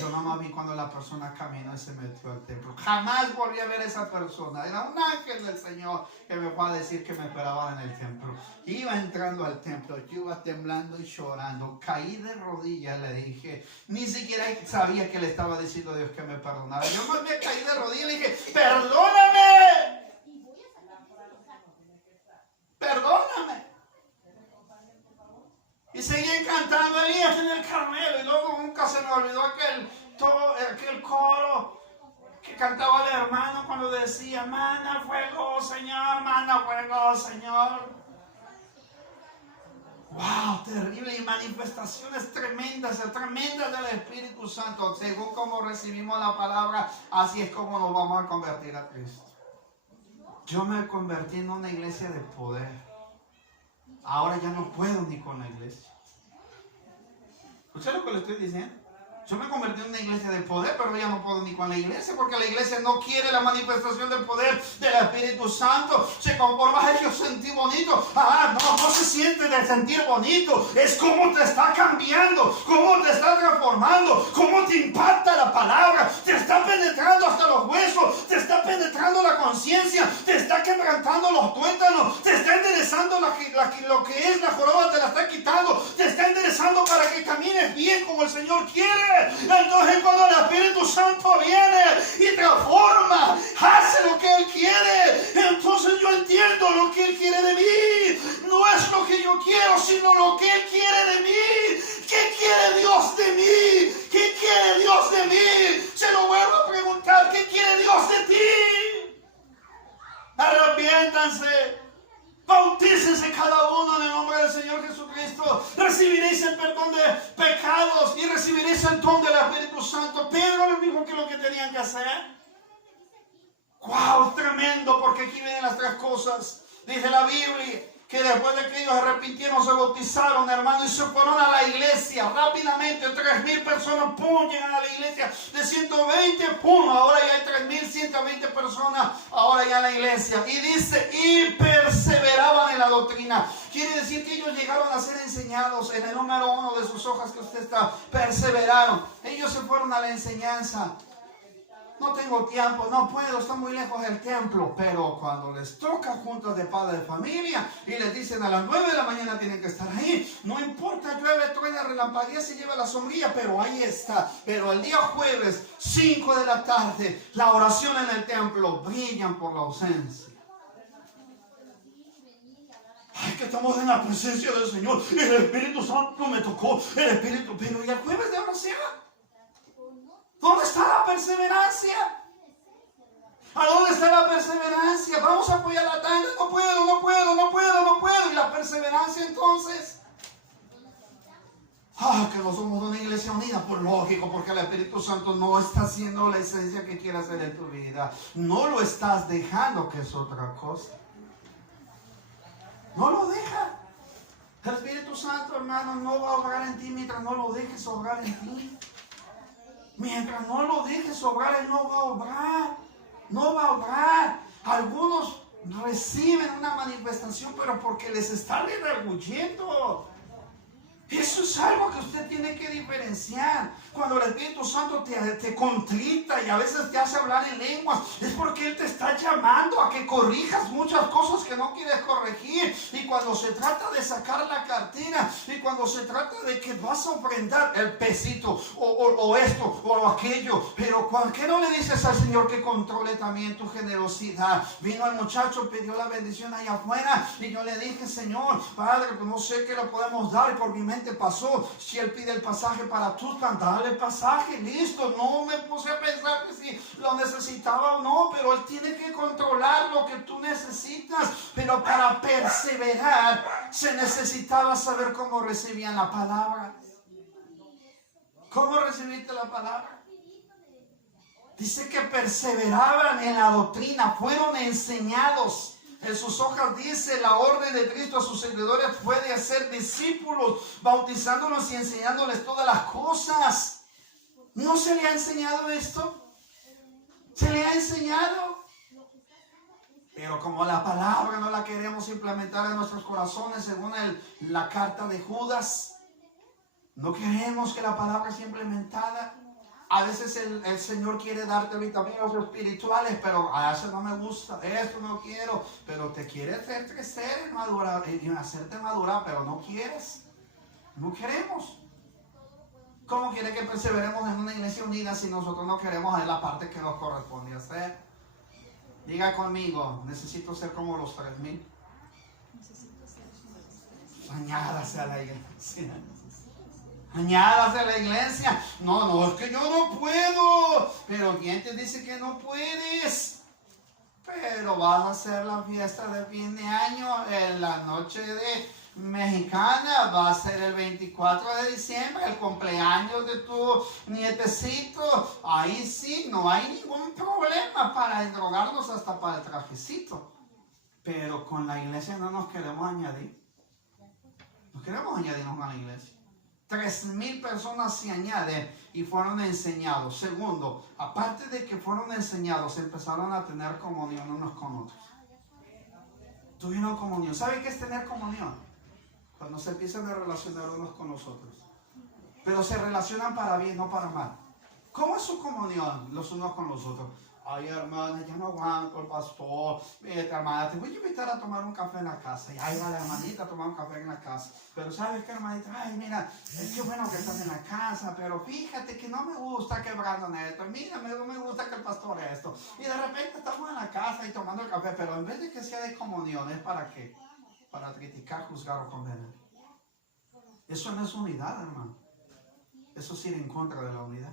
Yo nomás vi cuando la persona caminó y se metió al templo. Jamás volví a ver a esa persona. Era un ángel del Señor que me fue a decir que me esperaban en el templo. Iba entrando al templo, yo iba temblando y llorando. Caí de rodillas, le dije. Ni siquiera sabía que le estaba diciendo a Dios que me perdonara. Yo más me caí de rodillas y le dije, perdóname. Perdóname. Y seguí cantando Elías en el Carmelo. Y luego nunca se me olvidó aquel coro que cantaba el hermano cuando decía, mana fuego, Señor, mana fuego, Señor. Wow, terrible. Y manifestaciones tremendas del Espíritu Santo. Según como recibimos la palabra, así es como nos vamos a convertir a Cristo. Yo me convertí en una iglesia de poder. Ahora ya no puedo ni con la iglesia. ¿Escucha lo que le estoy diciendo? Yo me convertí en una iglesia de poder, pero ya no puedo ni con la iglesia, porque la iglesia no quiere la manifestación del poder del Espíritu Santo. Se conforma, ay, yo sentí bonito. No se siente de sentir bonito. Es cómo te está cambiando, cómo te está transformando, cómo te impacta la palabra. Te está penetrando hasta los huesos, te está penetrando la conciencia, te está quebrantando los tuétanos, te está enderezando lo que es la joroba, te la está quitando, te está enderezando para que camines bien como el Señor quiere. Entonces cuando el Espíritu Santo viene y transforma, hace lo que Él quiere, entonces yo entiendo lo que Él quiere de mí. No es lo que yo quiero, sino lo que Él quiere de mí. ¿Qué quiere Dios de mí? ¿Qué quiere Dios de mí? Se lo vuelvo a preguntar, ¿qué quiere Dios de ti? Arrepiéntanse. Bautícense cada uno en el nombre del Señor Jesucristo. Recibiréis el perdón de pecados y recibiréis el don del Espíritu Santo. Pedro les dijo que lo que tenían que hacer. ¡Wow! Tremendo, porque aquí vienen las tres cosas. Dice la Biblia que después de que ellos arrepintieron, se bautizaron, hermano, y se fueron a la iglesia rápidamente. 3,000 personas, ¡pum!, llegan a la iglesia. De 120, ¡pum!, ahora ya hay 3,120 personas, ahora ya en la iglesia. Y dice, y perseveraban en la doctrina. Quiere decir que ellos llegaron a ser enseñados. En el número 1 de sus hojas que usted está, perseveraron. Ellos se fueron a la enseñanza. No tengo tiempo, no puedo, está muy lejos del templo. Pero cuando les toca juntas de padre de familia y les dicen a las 9 de la mañana tienen que estar ahí, no importa, llueve, truena, relampaguea, se lleva la sombrilla, pero ahí está. Pero el día jueves, 5 de la tarde, la oración en el templo, brillan por la ausencia. Ay, que estamos en la presencia del Señor, el Espíritu Santo me tocó, el Espíritu, pero ¿y el jueves de oración? ¿Dónde está la perseverancia? ¿A dónde está la perseverancia? Vamos a apoyar la tanda. No puedo. ¿Y la perseverancia entonces? Que no somos una iglesia unida. Por lógico, porque el Espíritu Santo no está haciendo la esencia que quiere hacer en tu vida. No lo estás dejando, que es otra cosa. No lo deja. El Espíritu Santo, hermano, no va a obrar en ti mientras no lo dejes obrar en ti. Mientras no lo dejes obrar, Él no va a obrar. No va a obrar. Algunos reciben una manifestación, pero porque les está redarguyendo. Eso es algo que usted tiene que diferenciar. Cuando el Espíritu Santo te contrita y a veces te hace hablar en lenguas, es porque Él te está llamando a que corrijas muchas cosas que no quieres corregir. Y cuando se trata de sacar la cartera, y cuando se trata de que vas a ofrendar el pesito, o esto, o aquello, pero ¿por qué no le dices al Señor que controle también tu generosidad? Vino el muchacho, pidió la bendición allá afuera, y yo le dije, Señor, Padre, pues no sé qué le podemos dar, y por mi mente pasó, si Él pide el pasaje para Tuxpan, dale el pasaje, listo. No me puse a pensar que si lo necesitaba o no, pero Él tiene que controlar lo que tú necesitas. Pero para perseverar se necesitaba saber cómo recibían la palabra. ¿Cómo recibiste la palabra? Dice que perseveraban en la doctrina, fueron enseñados. En sus hojas dice, la orden de Cristo a sus seguidores fue de hacer discípulos, bautizándolos y enseñándoles todas las cosas. ¿No se le ha enseñado esto? ¿Se le ha enseñado? Pero como la palabra no la queremos implementar en nuestros corazones, según la carta de Judas, no queremos que la palabra sea implementada. A veces el Señor quiere darte vitaminas espirituales, pero a eso no me gusta, esto no quiero, pero te quiere hacer crecer y madurar, y hacerte madurar, pero no quieres, no queremos. ¿Cómo quiere que perseveremos en una iglesia unida si nosotros no queremos hacer la parte que nos corresponde hacer? Diga conmigo, necesito ser como los 3000. Añádase a la iglesia. Añádase a la iglesia. No, es que yo no puedo. Pero ¿quién te dice que no puedes? Pero vas a hacer la fiesta de fin de año en la noche de mexicana. Va a ser el 24 de diciembre, el cumpleaños de tu nietecito. Ahí sí, no hay ningún problema para drogarnos hasta para el trajecito. Pero con la iglesia no nos queremos añadir. No queremos añadirnos a la iglesia. 3000 personas se añaden y fueron enseñados. Segundo, aparte de que fueron enseñados, empezaron a tener comunión unos con otros. Tuvieron comunión. ¿Sabe qué es tener comunión? Cuando se empiezan a relacionar unos con los otros. Pero se relacionan para bien, no para mal. ¿Cómo es su comunión los unos con los otros? Ay, hermana, ya no aguanto el pastor. Mira, hermana, te voy a invitar a tomar un café en la casa. Y ahí va la hermanita a tomar un café en la casa. Pero ¿sabes qué, hermanita? Ay, mira, es que bueno que estás en la casa, pero fíjate que no me gusta que Brandon esto. Mira, no me gusta que el pastor esto. Y de repente estamos en la casa y tomando el café, pero en vez de que sea de comunión, ¿es para qué? Para criticar, juzgar o condenar. Eso no es unidad, hermano. Eso es ir en contra de la unidad.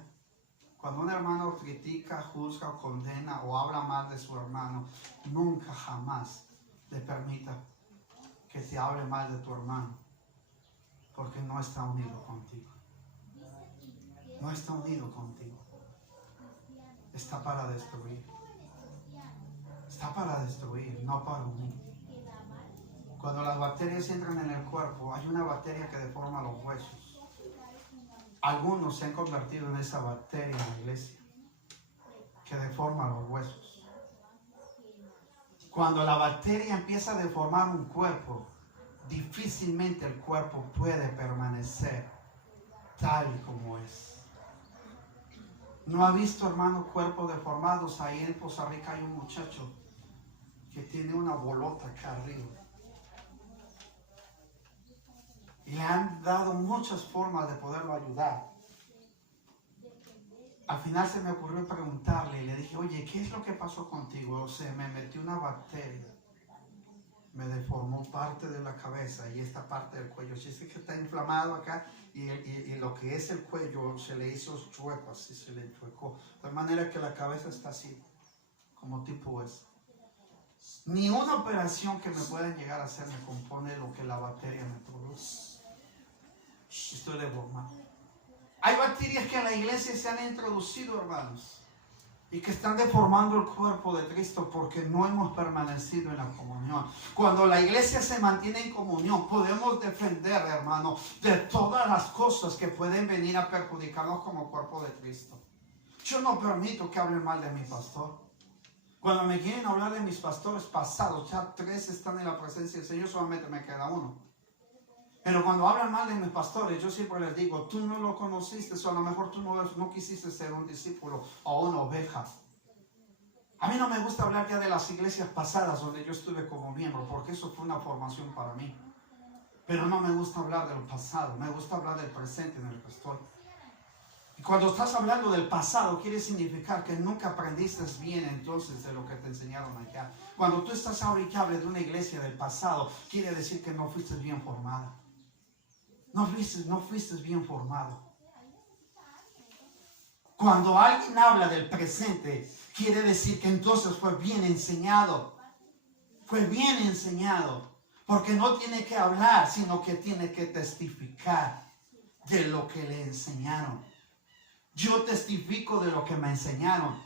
Cuando un hermano critica, juzga o condena o habla mal de su hermano, nunca jamás le permita que te hable mal de tu hermano, porque no está unido contigo. No está unido contigo. Está para destruir. Está para destruir, no para unir. Cuando las bacterias entran en el cuerpo, hay una bacteria que deforma los huesos. Algunos se han convertido en esa bacteria en la iglesia que deforma los huesos. Cuando la bacteria empieza a deformar un cuerpo, difícilmente el cuerpo puede permanecer tal y como es. ¿No ha visto, hermano, cuerpos deformados? Ahí en Poza Rica hay un muchacho que tiene una bolota acá arriba. Y le han dado muchas formas de poderlo ayudar. Al final se me ocurrió preguntarle y le dije, oye, ¿qué es lo que pasó contigo? O sea, me metió una bacteria. Me deformó parte de la cabeza y esta parte del cuello. Si es que está inflamado acá y lo que es el cuello se le hizo chueco, así se le chuecó. De manera que la cabeza está así, como tipo S. Ni una operación que me puedan llegar a hacer me compone lo que la bacteria me produce. Estoy deformado. Hay bacterias que en la iglesia se han introducido, hermanos, y que están deformando el cuerpo de Cristo porque no hemos permanecido en la comunión. Cuando la iglesia se mantiene en comunión, podemos defender, hermano, de todas las cosas que pueden venir a perjudicarnos como cuerpo de Cristo. Yo no permito que hablen mal de mi pastor. Cuando me quieren hablar de mis pastores pasados, ya 3 están en la presencia del Señor, solamente me queda uno. Pero cuando hablan mal de mis pastores, yo siempre les digo, tú no lo conociste, o a lo mejor tú no quisiste ser un discípulo o una oveja. A mí no me gusta hablar ya de las iglesias pasadas donde yo estuve como miembro, porque eso fue una formación para mí. Pero no me gusta hablar del pasado, me gusta hablar del presente en el que estoy. Y cuando estás hablando del pasado, quiere significar que nunca aprendiste bien entonces de lo que te enseñaron allá. Cuando tú estás ahorita hablando de una iglesia del pasado, quiere decir que no fuiste bien formada. No fuiste bien formado. Cuando alguien habla del presente, quiere decir que entonces fue bien enseñado. Fue bien enseñado. Porque no tiene que hablar, sino que tiene que testificar de lo que le enseñaron. Yo testifico de lo que me enseñaron.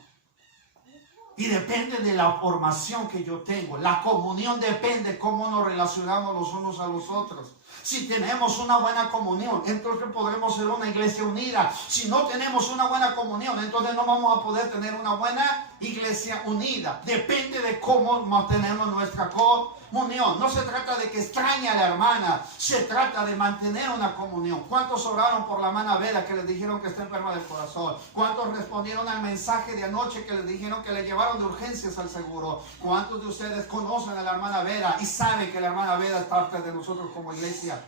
Y depende de la formación que yo tengo. La comunión depende de cómo nos relacionamos los unos a los otros. Si tenemos una buena comunión, entonces podremos ser una iglesia unida. Si no tenemos una buena comunión, entonces no vamos a poder tener una buena iglesia unida. Depende de cómo mantenemos nuestra comunión. No se trata de que extrañe a la hermana, se trata de mantener una comunión. ¿Cuántos oraron por la hermana Veda que les dijeron que está enferma del corazón? ¿Cuántos respondieron al mensaje de anoche que les dijeron que le llevaron de urgencias al seguro? ¿Cuántos de ustedes conocen a la hermana Veda y saben que la hermana Veda es parte de nosotros como iglesia?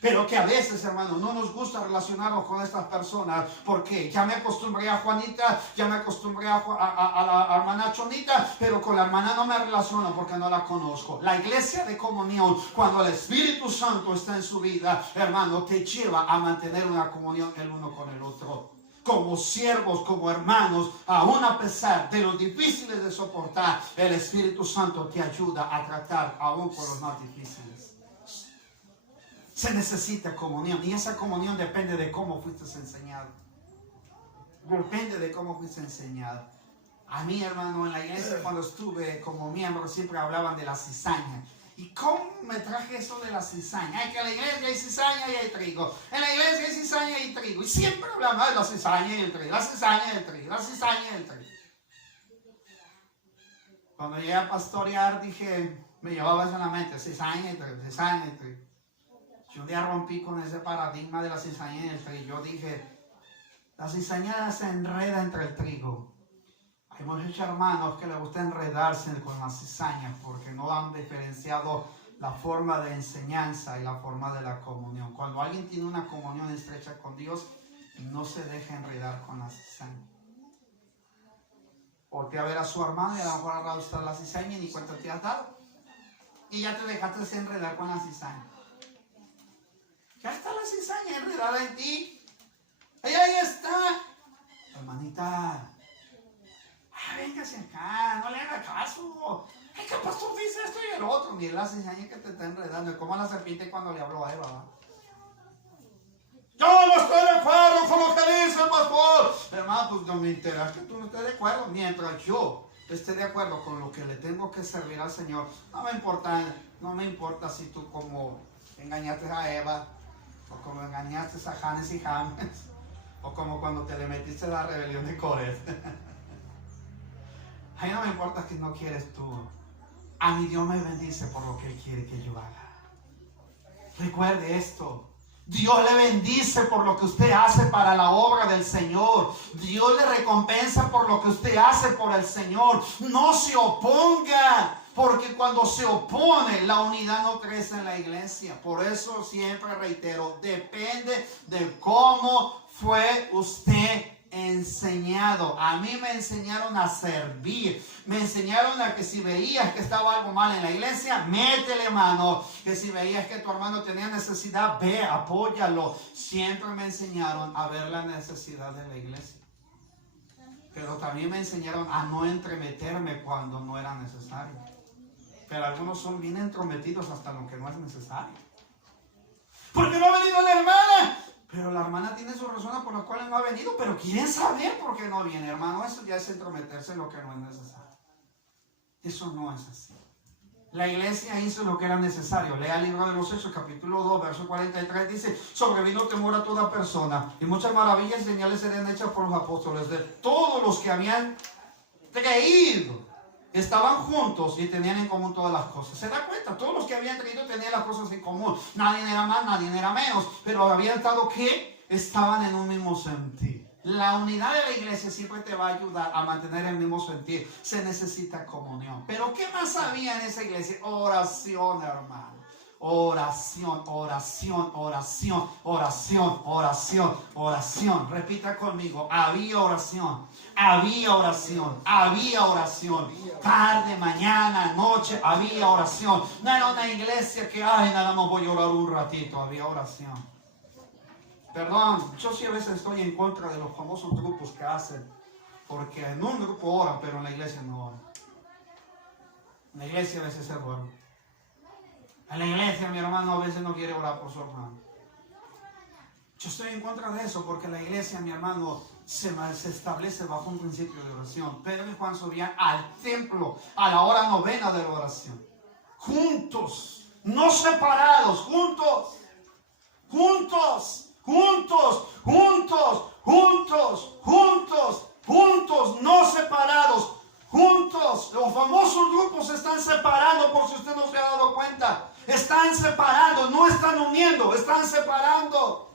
Pero que a veces, hermano, no nos gusta relacionarnos con estas personas. Porque ya me acostumbré a Juanita, ya me acostumbré a la hermana Chonita, pero con la hermana no me relaciono porque no la conozco. La iglesia de comunión, cuando el Espíritu Santo está en su vida, hermano, te lleva a mantener una comunión el uno con el otro. Como siervos, como hermanos, aún a pesar de los difíciles de soportar, el Espíritu Santo te ayuda a tratar aún por los más difíciles. Se necesita comunión, y esa comunión depende de cómo fuiste enseñado. Depende de cómo fuiste enseñado. A mí, hermano, en la iglesia cuando estuve como miembro siempre hablaban de la cizaña. ¿Y cómo me traje eso de la cizaña? Hay que en la iglesia hay cizaña y hay trigo. En la iglesia hay cizaña y trigo. Y siempre hablaban de la cizaña y el trigo. La cizaña y el trigo. La cizaña y el trigo. Cuando llegué a pastorear dije, me llevaba eso en la mente, cizaña y trigo, cizaña y trigo. Yo un día rompí con ese paradigma de la cizaña y el trigo. Yo dije, la cizaña se enreda entre el trigo. Hay muchos hermanos que les gusta enredarse con la cizaña porque no han diferenciado la forma de enseñanza y la forma de la comunión. Cuando alguien tiene una comunión estrecha con Dios, no se deja enredar con la cizaña. Voltea a ver a su hermano y a lo mejor agarra usted la cizaña y ni cuenta te has dado. Y ya te dejaste enredar con la cizaña. Ya está la cizaña enredada en ti. Ahí está. Hermanita. Véngase acá. No le haga caso. Ay, ¿qué pastor dice esto y el otro? Ni la cizaña que te está enredando. Es como la serpiente cuando le habló a Eva, ¿va? Yo no estoy de acuerdo con lo que dice el pastor. Hermano, pues no me interesa que tú no estés de acuerdo. Mientras yo esté de acuerdo con lo que le tengo que servir al Señor, no me importa si tú como engañaste a Eva, o como engañaste a Janes y James, o como cuando te le metiste a la rebelión de Coret. A mí no me importa que no quieres tú. A mi Dios me bendice por lo que Él quiere que yo haga. Recuerde esto. Dios le bendice por lo que usted hace para la obra del Señor. Dios le recompensa por lo que usted hace por el Señor. No se oponga. Porque cuando se opone, la unidad no crece en la iglesia. Por eso siempre reitero, depende de cómo fue usted enseñado. A mí me enseñaron a servir. Me enseñaron a que si veías que estaba algo mal en la iglesia, métele mano. Que si veías que tu hermano tenía necesidad, ve, apóyalo. Siempre me enseñaron a ver la necesidad de la iglesia. Pero también me enseñaron a no entremeterme cuando no era necesario. Pero algunos son bien entrometidos hasta lo que no es necesario. Porque no ha venido la hermana. Pero la hermana tiene sus razones por las cuales no ha venido. Pero quieren saber por qué no viene, hermano. Eso ya es entrometerse en lo que no es necesario. Eso no es así. La iglesia hizo lo que era necesario. Lea el libro de los Hechos, capítulo 2, verso 43. Dice, sobrevino temor a toda persona. Y muchas maravillas y señales serían hechas por los apóstoles. De todos los que habían creído. Estaban juntos y tenían en común todas las cosas. ¿Se da cuenta? Todos los que habían creído tenían las cosas en común. Nadie era más, nadie era menos. Pero habían estado ¿qué? Estaban en un mismo sentir. La unidad de la iglesia siempre te va a ayudar a mantener el mismo sentir. Se necesita comunión. Pero ¿qué más había en esa iglesia? Oración, hermano. Oración, oración, oración, oración, oración, oración. Repita conmigo. Había oración. Había oración, había oración, tarde, mañana, noche, había oración. No era una iglesia que, nada más voy a orar un ratito, había oración. Perdón, yo sí a veces estoy en contra de los famosos grupos que hacen, porque en un grupo oran, pero en la iglesia no oran. En la iglesia a veces se duerme. En la iglesia mi hermano a veces no quiere orar por su hermano. Yo estoy en contra de eso, porque la iglesia, mi hermano, se establece bajo un principio de oración. Pedro y Juan subían al templo a la hora novena de la oración. Juntos, no separados, juntos, juntos, juntos, juntos, juntos, juntos, juntos, no separados, juntos. Los famosos grupos se están separando, por si usted no se ha dado cuenta. Están separando, no están uniendo, están separando.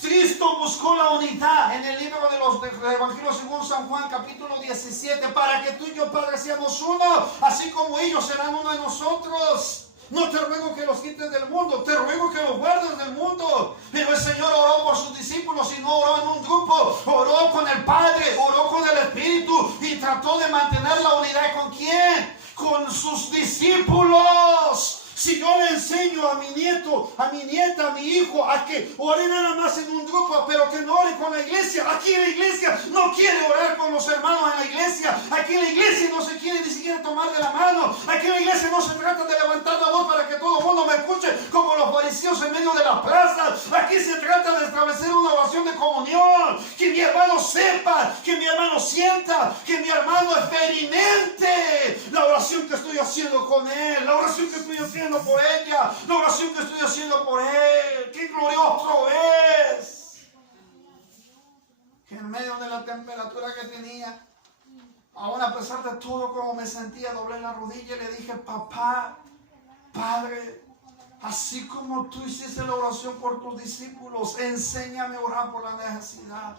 Cristo buscó la unidad en el libro de los Evangelios según San Juan, capítulo 17, para que tú y yo, Padre, seamos uno, así como ellos serán uno de nosotros. No te ruego que los quites del mundo, te ruego que los guardes del mundo. Pero el Señor oró por sus discípulos y no oró en un grupo, oró con el Padre, oró con el Espíritu y trató de mantener la unidad. ¿Con quién? Con sus discípulos. Si yo le enseño a mi nieto, a mi nieta, a mi hijo, a que ore nada más en un grupo, pero que no ore con la iglesia. Aquí la iglesia no quiere orar con los hermanos en la iglesia. Aquí la iglesia no se quiere ni siquiera tomar de la mano. Aquí la iglesia no se trata de levantar la voz para que todo el mundo me escuche como los fariseos en medio de la plaza. Aquí se trata de establecer una oración de comunión. Que mi hermano sepa, que mi hermano sienta, que mi hermano experimente la oración que estoy haciendo con él, la oración que estoy haciendo por ella, la oración que estoy haciendo por él. ¡Qué glorioso es! Que en medio de la temperatura que tenía, aún a pesar de todo como me sentía, doblé la rodilla y le dije: papá, Padre, así como tú hiciste la oración por tus discípulos, enséñame a orar por la necesidad.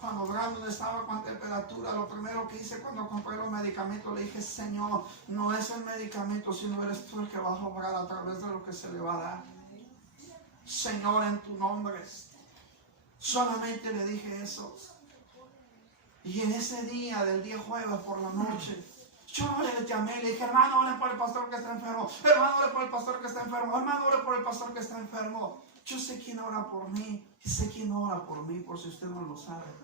Cuando Brandon estaba con temperatura, lo primero que hice cuando compré los medicamentos, le dije: Señor, no es el medicamento, sino eres tú el que vas a obrar a través de lo que se le va a dar. Señor, en tu nombre. Solamente le dije eso. Y en ese día, del día jueves por la noche, yo no le llamé y le dije: hermano, ore por el pastor que está enfermo. Hermano, ore por el pastor que está enfermo. Hermano, ore por el pastor que está enfermo. Yo sé quién ora por mí y sé quién ora por mí, por si usted no lo sabe.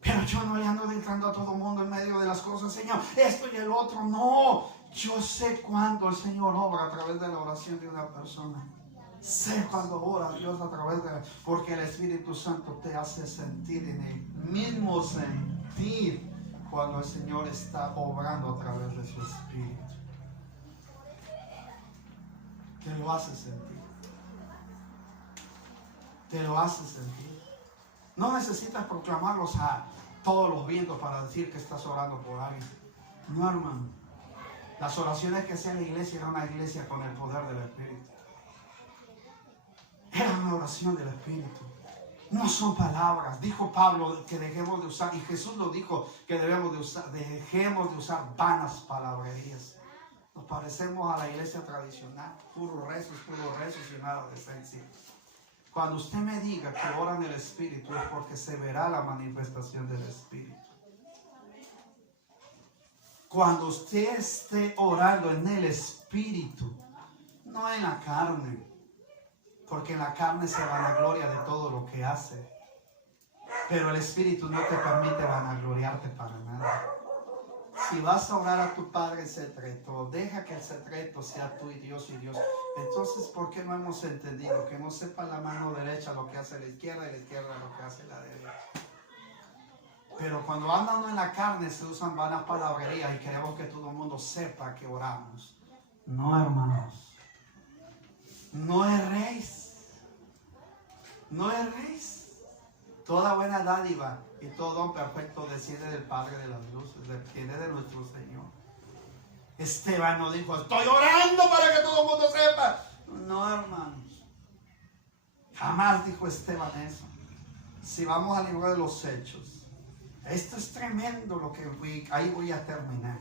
Pero yo no le ando entrando a todo el mundo en medio de las cosas: Señor, esto y el otro. No, yo sé cuándo el Señor obra a través de la oración de una persona. Sé cuándo ora Dios a través de... Porque el Espíritu Santo te hace sentir en el mismo sentir cuando el Señor está obrando a través de su Espíritu. Te lo hace sentir. Te lo hace sentir. No necesitas proclamarlos a todos los vientos para decir que estás orando por alguien. No, hermano. Las oraciones que hacía la iglesia era una iglesia con el poder del Espíritu. Era una oración del Espíritu. No son palabras. Dijo Pablo que dejemos de usar, y Jesús lo dijo, que dejemos de usar vanas palabrerías. Nos parecemos a la iglesia tradicional. Puros rezos y nada de esencia. Cuando usted me diga que ora en el Espíritu, es porque se verá la manifestación del Espíritu. Cuando usted esté orando en el Espíritu, no en la carne, porque en la carne se vanagloria de todo lo que hace, pero el Espíritu no te permite vanagloriarte para nada. Si vas a orar a tu Padre en secreto, deja que el secreto sea tú y Dios. Entonces, ¿por qué no hemos entendido que no sepa la mano derecha lo que hace la izquierda y la izquierda lo que hace la derecha? Pero cuando andando en la carne se usan vanas palabrerías y queremos que todo el mundo sepa que oramos. No, hermanos. No erréis. No erréis. Toda buena dádiva y todo don perfecto desciende del Padre de las luces, desciende de nuestro Señor. Esteban no dijo: estoy orando para que todo el mundo sepa. No, hermanos. Jamás dijo Esteban eso. Si vamos al libro de los Hechos, esto es tremendo lo que ahí voy a terminar.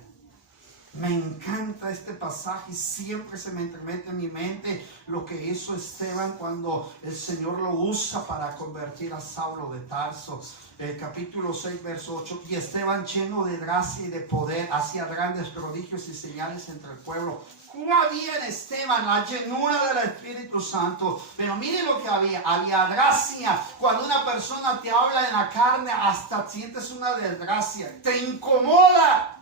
Me encanta este pasaje y siempre se me entremete en mi mente lo que hizo Esteban cuando el Señor lo usa para convertir a Saulo de Tarso. El capítulo 6, verso 8. Y Esteban, lleno de gracia y de poder, hacía grandes prodigios y señales entre el pueblo. Había en Esteban la llenura del Espíritu Santo. Pero mire lo que había. Había gracia. Cuando una persona te habla en la carne, hasta sientes una desgracia. Te incomoda.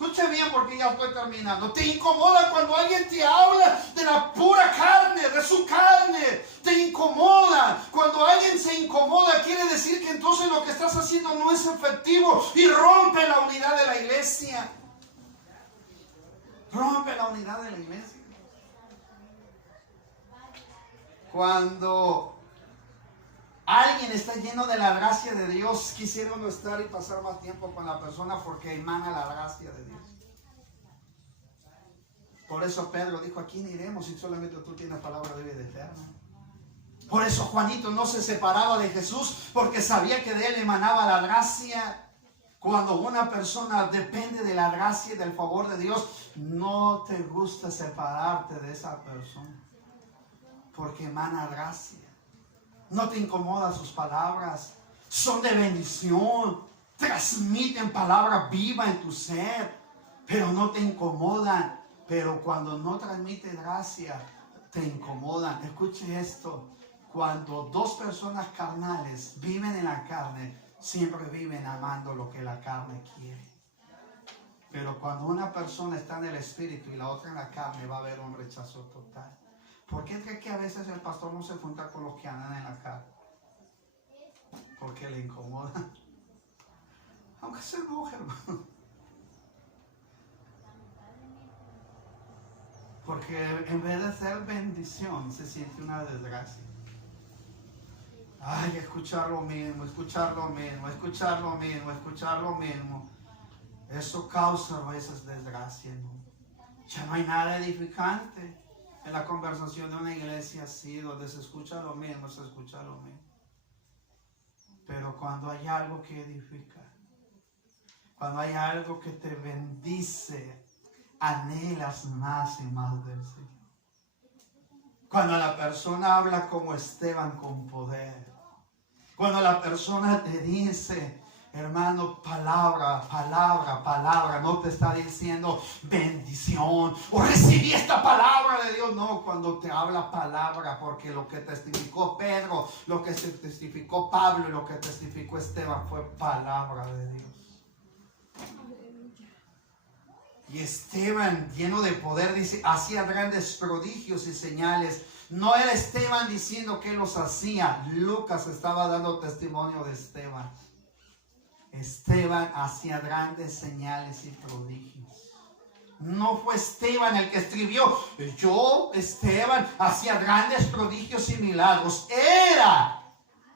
Escuche bien porque ya estoy terminando. Te incomoda cuando alguien te habla de la pura carne, de su carne. Te incomoda. Cuando alguien se incomoda, quiere decir que entonces lo que estás haciendo no es efectivo y rompe la unidad de la iglesia. Rompe la unidad de la iglesia. Cuando Alguien está lleno de la gracia de Dios. Quisiera uno estar y pasar más tiempo con la persona porque emana la gracia de Dios. Por eso Pedro dijo, ¿a quién iremos si solamente tú tienes palabra de vida eterna? Por eso Juanito no se separaba de Jesús porque sabía que de él emanaba la gracia. Cuando una persona depende de la gracia y del favor de Dios, no te gusta separarte de esa persona porque emana gracia. No te incomodan sus palabras, son de bendición, transmiten palabra viva en tu ser, pero no te incomodan. Pero cuando no transmite gracia, te incomodan. Escuche esto, cuando dos personas carnales viven en la carne, siempre viven amando lo que la carne quiere. Pero cuando una persona está en el espíritu y la otra en la carne, va a haber un rechazo total. ¿Por qué cree que a veces el pastor no se junta con los que andan en la carne? Porque le incomoda. Aunque se enoje, hermano. Porque en vez de ser bendición, se siente una desgracia. Ay, escuchar lo mismo, escuchar lo mismo, escuchar lo mismo, escuchar lo mismo. Eso causa a veces desgracia, ¿no? Ya no hay nada edificante en la conversación de una iglesia así, donde se escucha lo mismo, se escucha lo mismo. Pero cuando hay algo que edifica, cuando hay algo que te bendice, anhelas más y más del Señor. Cuando la persona habla como Esteban con poder, cuando la persona te dice, hermano, palabra, palabra, palabra, no te está diciendo bendición o recibí esta palabra de Dios. No, cuando te habla palabra, porque lo que testificó Pedro, lo que se testificó Pablo y lo que testificó Esteban fue palabra de Dios. Y Esteban, lleno de poder, dice, hacía grandes prodigios y señales. No era Esteban diciendo que los hacía. Lucas estaba dando testimonio de Esteban. Esteban hacía grandes señales y prodigios. No fue Esteban el que escribió, yo, Esteban, hacía grandes prodigios y milagros. Era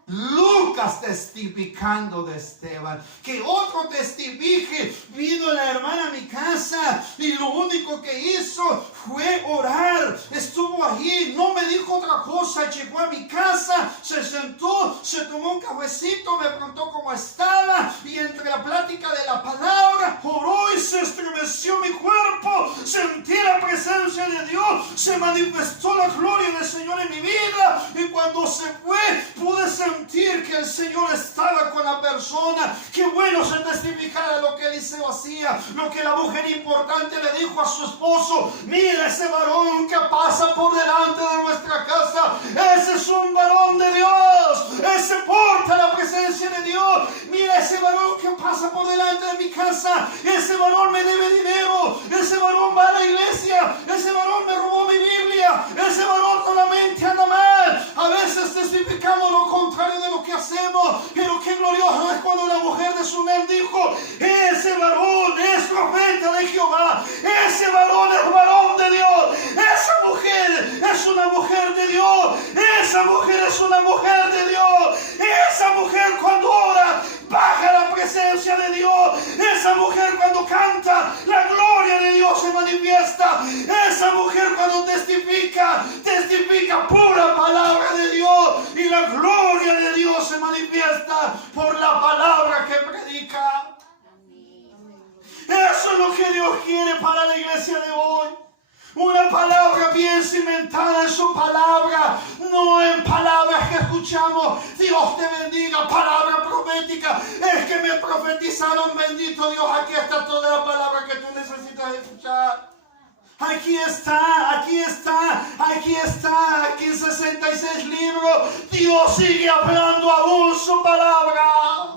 Lucas testificando de Esteban. Que otro testifique. Vino la hermana a mi casa y lo único que hizo fue orar. Estuvo allí, no me dijo otra cosa. Llegó a mi casa, se sentó, se tomó un cafecito, me preguntó cómo estaba y entre la plática de la palabra oró y se estremeció mi cuerpo. Sentí la presencia de Dios, se manifestó la gloria del Señor en mi vida y cuando se fue pude sentir que el Señor estaba con la persona. Qué bueno se testificara lo que Eliseo hacía, lo que la mujer importante le dijo a su esposo. Mira ese varón que pasa por delante de nuestra casa, ese es un varón de Dios, ese porta la presencia de Dios. Mira ese varón que pasa por delante de mi casa, ese varón me debe dinero, ese varón va a la iglesia, ese varón me robó mi Biblia, ese varón solamente anda mal. A veces testificamos lo contrario de lo que hacemos, pero qué glorioso es cuando la mujer de Sunem dijo, ese varón es profeta de Jehová, ese varón es varón de Dios, esa mujer es una mujer de Dios, esa mujer es una mujer de Dios, esa mujer cuando ora baja la presencia de Dios, esa mujer cuando canta la gloria de Dios se manifiesta, esa mujer cuando testifica pura palabra de Dios y la gloria de Dios se manifiesta por la palabra que predica. Eso es lo que Dios quiere para la iglesia de hoy. Una palabra bien cimentada en su palabra, no en palabras que escuchamos. Dios te bendiga, palabra profética. Es que me profetizaron, bendito Dios, aquí está toda la palabra que tú necesitas escuchar. Aquí está, aquí está, aquí está, aquí en 66 libros. Dios sigue hablando aún su palabra.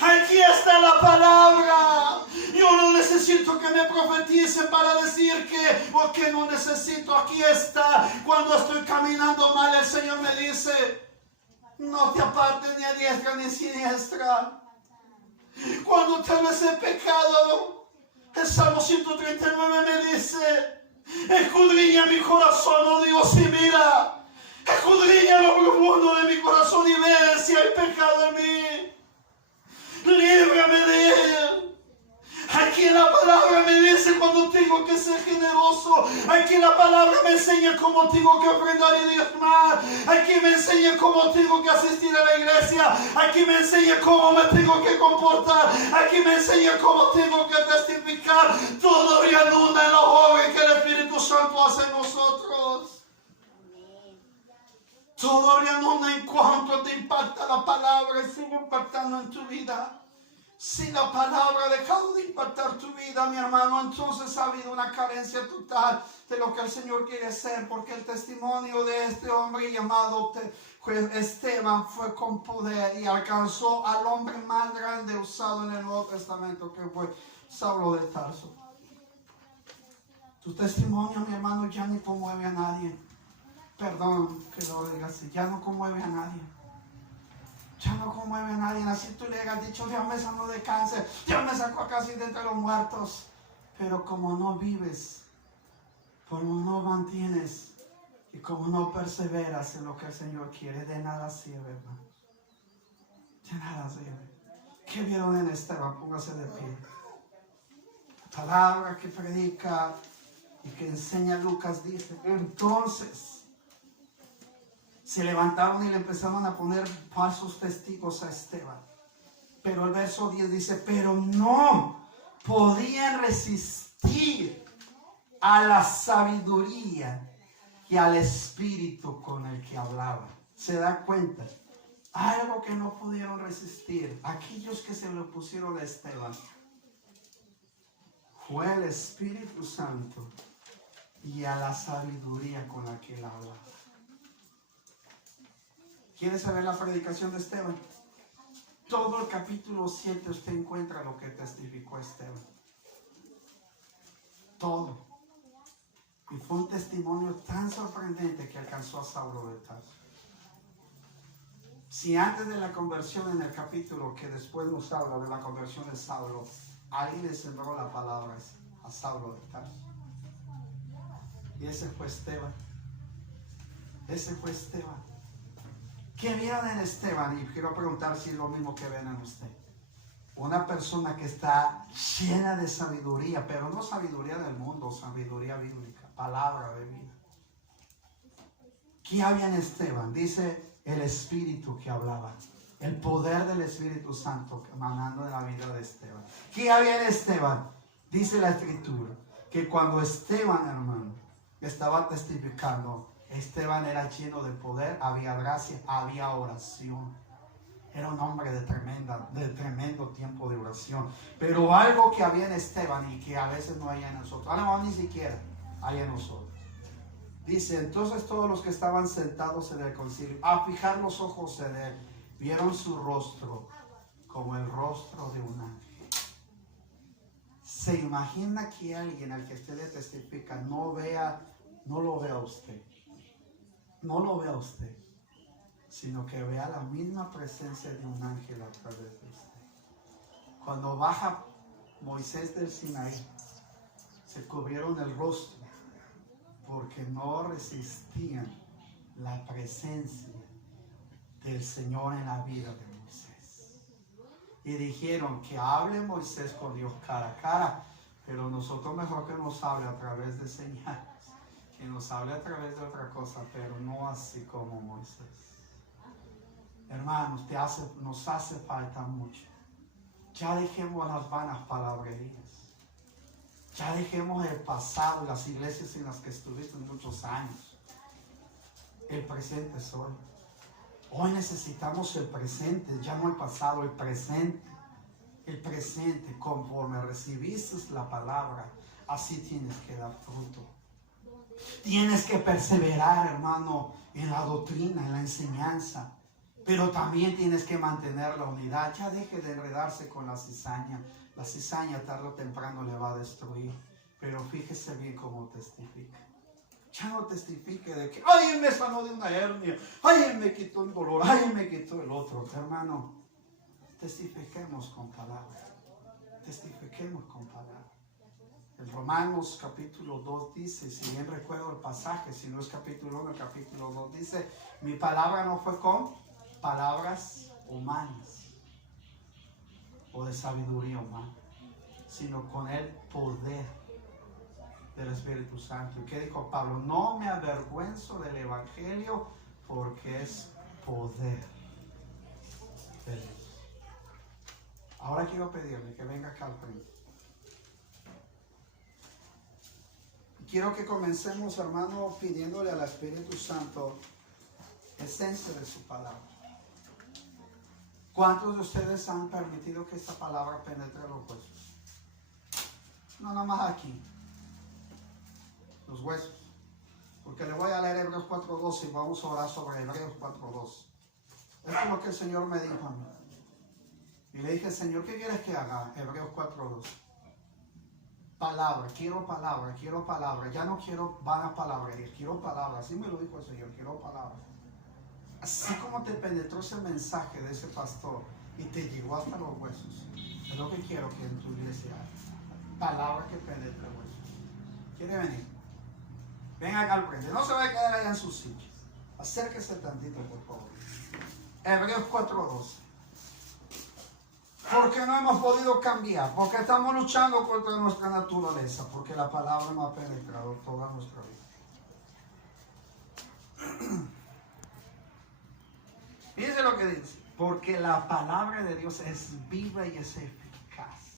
Aquí está la palabra. Yo no necesito que me profeticen para decir que, porque no necesito. Aquí está. Cuando estoy caminando mal, el Señor me dice, no te apartes ni a diestra ni a siniestra. Cuando tal vez he pecado, el Salmo 139 me dice, escudriña mi corazón, oh Dios, y mira. Escudriña lo profundo de mi corazón y ve si hay pecado en mí. Líbrame de él. Aquí la palabra me dice cuando tengo que ser generoso. Aquí la palabra me enseña cómo tengo que ofrendar y diezmar. Aquí me enseña cómo tengo que asistir a la iglesia. Aquí me enseña cómo me tengo que comportar. Aquí me enseña cómo tengo que testificar. Todo reanuda en la obra que el Espíritu Santo hace en nosotros. Todo reanuda en cuanto te impacta la palabra y sigue impactando en tu vida. Si la palabra ha dejado de impactar tu vida, mi hermano, entonces ha habido una carencia total de lo que el Señor quiere hacer, porque el testimonio de este hombre llamado Esteban fue con poder y alcanzó al hombre más grande usado en el Nuevo Testamento, que fue Saulo de Tarso. Tu testimonio, mi hermano, ya ni conmueve a nadie. Perdón que lo diga así, ya no conmueve a nadie. Ya no conmueve a nadie. Así tú le hayas dicho, Dios me sanó de cáncer, Dios me sacó casi de entre los muertos. Pero como no vives, como no mantienes y como no perseveras en lo que el Señor quiere, de nada sirve, hermano. De nada sirve. ¿Qué vieron en Esteban? Póngase de pie. La palabra que predica y que enseña Lucas dice, entonces se levantaron y le empezaron a poner falsos testigos a Esteban. Pero el verso 10 dice, pero no podían resistir a la sabiduría y al espíritu con el que hablaba. ¿Se da cuenta? Algo que no pudieron resistir aquellos que se lo pusieron a Esteban fue el Espíritu Santo y a la sabiduría con la que él hablaba. ¿Quiere saber la predicación de Esteban? Todo el capítulo 7 usted encuentra lo que testificó Esteban. Todo. Y fue un testimonio tan sorprendente que alcanzó a Saulo de Tarso. Si antes de la conversión en el capítulo que después nos habla de la conversión de Saulo, alguien le sembró la palabra a Saulo de Tarso. Y ese fue Esteban. Ese fue Esteban. ¿Qué vieron en Esteban? Y quiero preguntar si es lo mismo que ven en usted. Una persona que está llena de sabiduría, pero no sabiduría del mundo, sabiduría bíblica, palabra de vida. ¿Qué había en Esteban? Dice el Espíritu que hablaba, el poder del Espíritu Santo emanando de la vida de Esteban. ¿Qué había en Esteban? Dice la Escritura que cuando Esteban, hermano, estaba testificando, Esteban era lleno de poder, había gracia, había oración. Era un hombre de tremendo tiempo de oración. Pero algo que había en Esteban y que a veces no hay en nosotros, no, ni siquiera hay en nosotros. Dice, entonces todos los que estaban sentados en el concilio, a fijar los ojos en él, vieron su rostro como el rostro de un ángel. ¿Se imagina que alguien al que usted le testifica no lo vea a usted? No lo vea usted, sino que vea la misma presencia de un ángel a través de usted. Cuando baja Moisés del Sinaí, se cubrieron el rostro porque no resistían la presencia del Señor en la vida de Moisés. Y dijeron que hable Moisés con Dios cara a cara, pero nosotros mejor que nos hable a través de señales, que nos hable a través de otra cosa, pero no así como Moisés. Hermanos, nos hace falta mucho. Ya dejemos las vanas palabrerías. Ya dejemos el pasado, las iglesias en las que estuviste muchos años. El presente es hoy. Hoy necesitamos el presente, ya no el pasado, el presente. El presente, conforme recibiste la palabra, así tienes que dar fruto. Tienes que perseverar, hermano, en la doctrina, en la enseñanza. Pero también tienes que mantener la unidad. Ya deje de enredarse con la cizaña. La cizaña tarde o temprano le va a destruir. Pero fíjese bien cómo testifica. Ya no testifique de que, ay, él me sanó de una hernia. Ay, él me quitó el dolor. Ay, él me quitó el otro. Hermano, testifiquemos con palabras. Testifiquemos con palabras. En Romanos capítulo 2 dice, si bien recuerdo el pasaje, si no es capítulo 1, el capítulo 2 dice, mi palabra no fue con palabras humanas o de sabiduría humana, sino con el poder del Espíritu Santo. ¿Y qué dijo Pablo? No me avergüenzo del Evangelio porque es poder de Dios. Ahora quiero pedirle que venga acá al frente. Quiero que comencemos, hermano, pidiéndole al Espíritu Santo esencia de su palabra. ¿Cuántos de ustedes han permitido que esta palabra penetre los huesos? No, nada más aquí. Los huesos. Porque le voy a leer Hebreos 4.2 y vamos a orar sobre Hebreos 4.2. Esto es lo que el Señor me dijo a mí. Y le dije, Señor, ¿qué quieres que haga? Hebreos 4.2. Palabra, quiero palabra, quiero palabra. Ya no quiero vanas palabrerías, quiero palabra. Así me lo dijo el Señor, quiero palabra. Así como te penetró ese mensaje de ese pastor y te llegó hasta los huesos, es lo que quiero que en tu iglesia haya. Palabra que penetre huesos. ¿Quiere venir? Ven acá al frente. No se va a quedar allá en su sitio. Acérquese tantito, por favor. Hebreos 4.12. Porque no hemos podido cambiar, porque estamos luchando contra nuestra naturaleza, porque la palabra no ha penetrado toda nuestra vida. Fíjense lo que dice, porque la palabra de Dios es viva y es eficaz.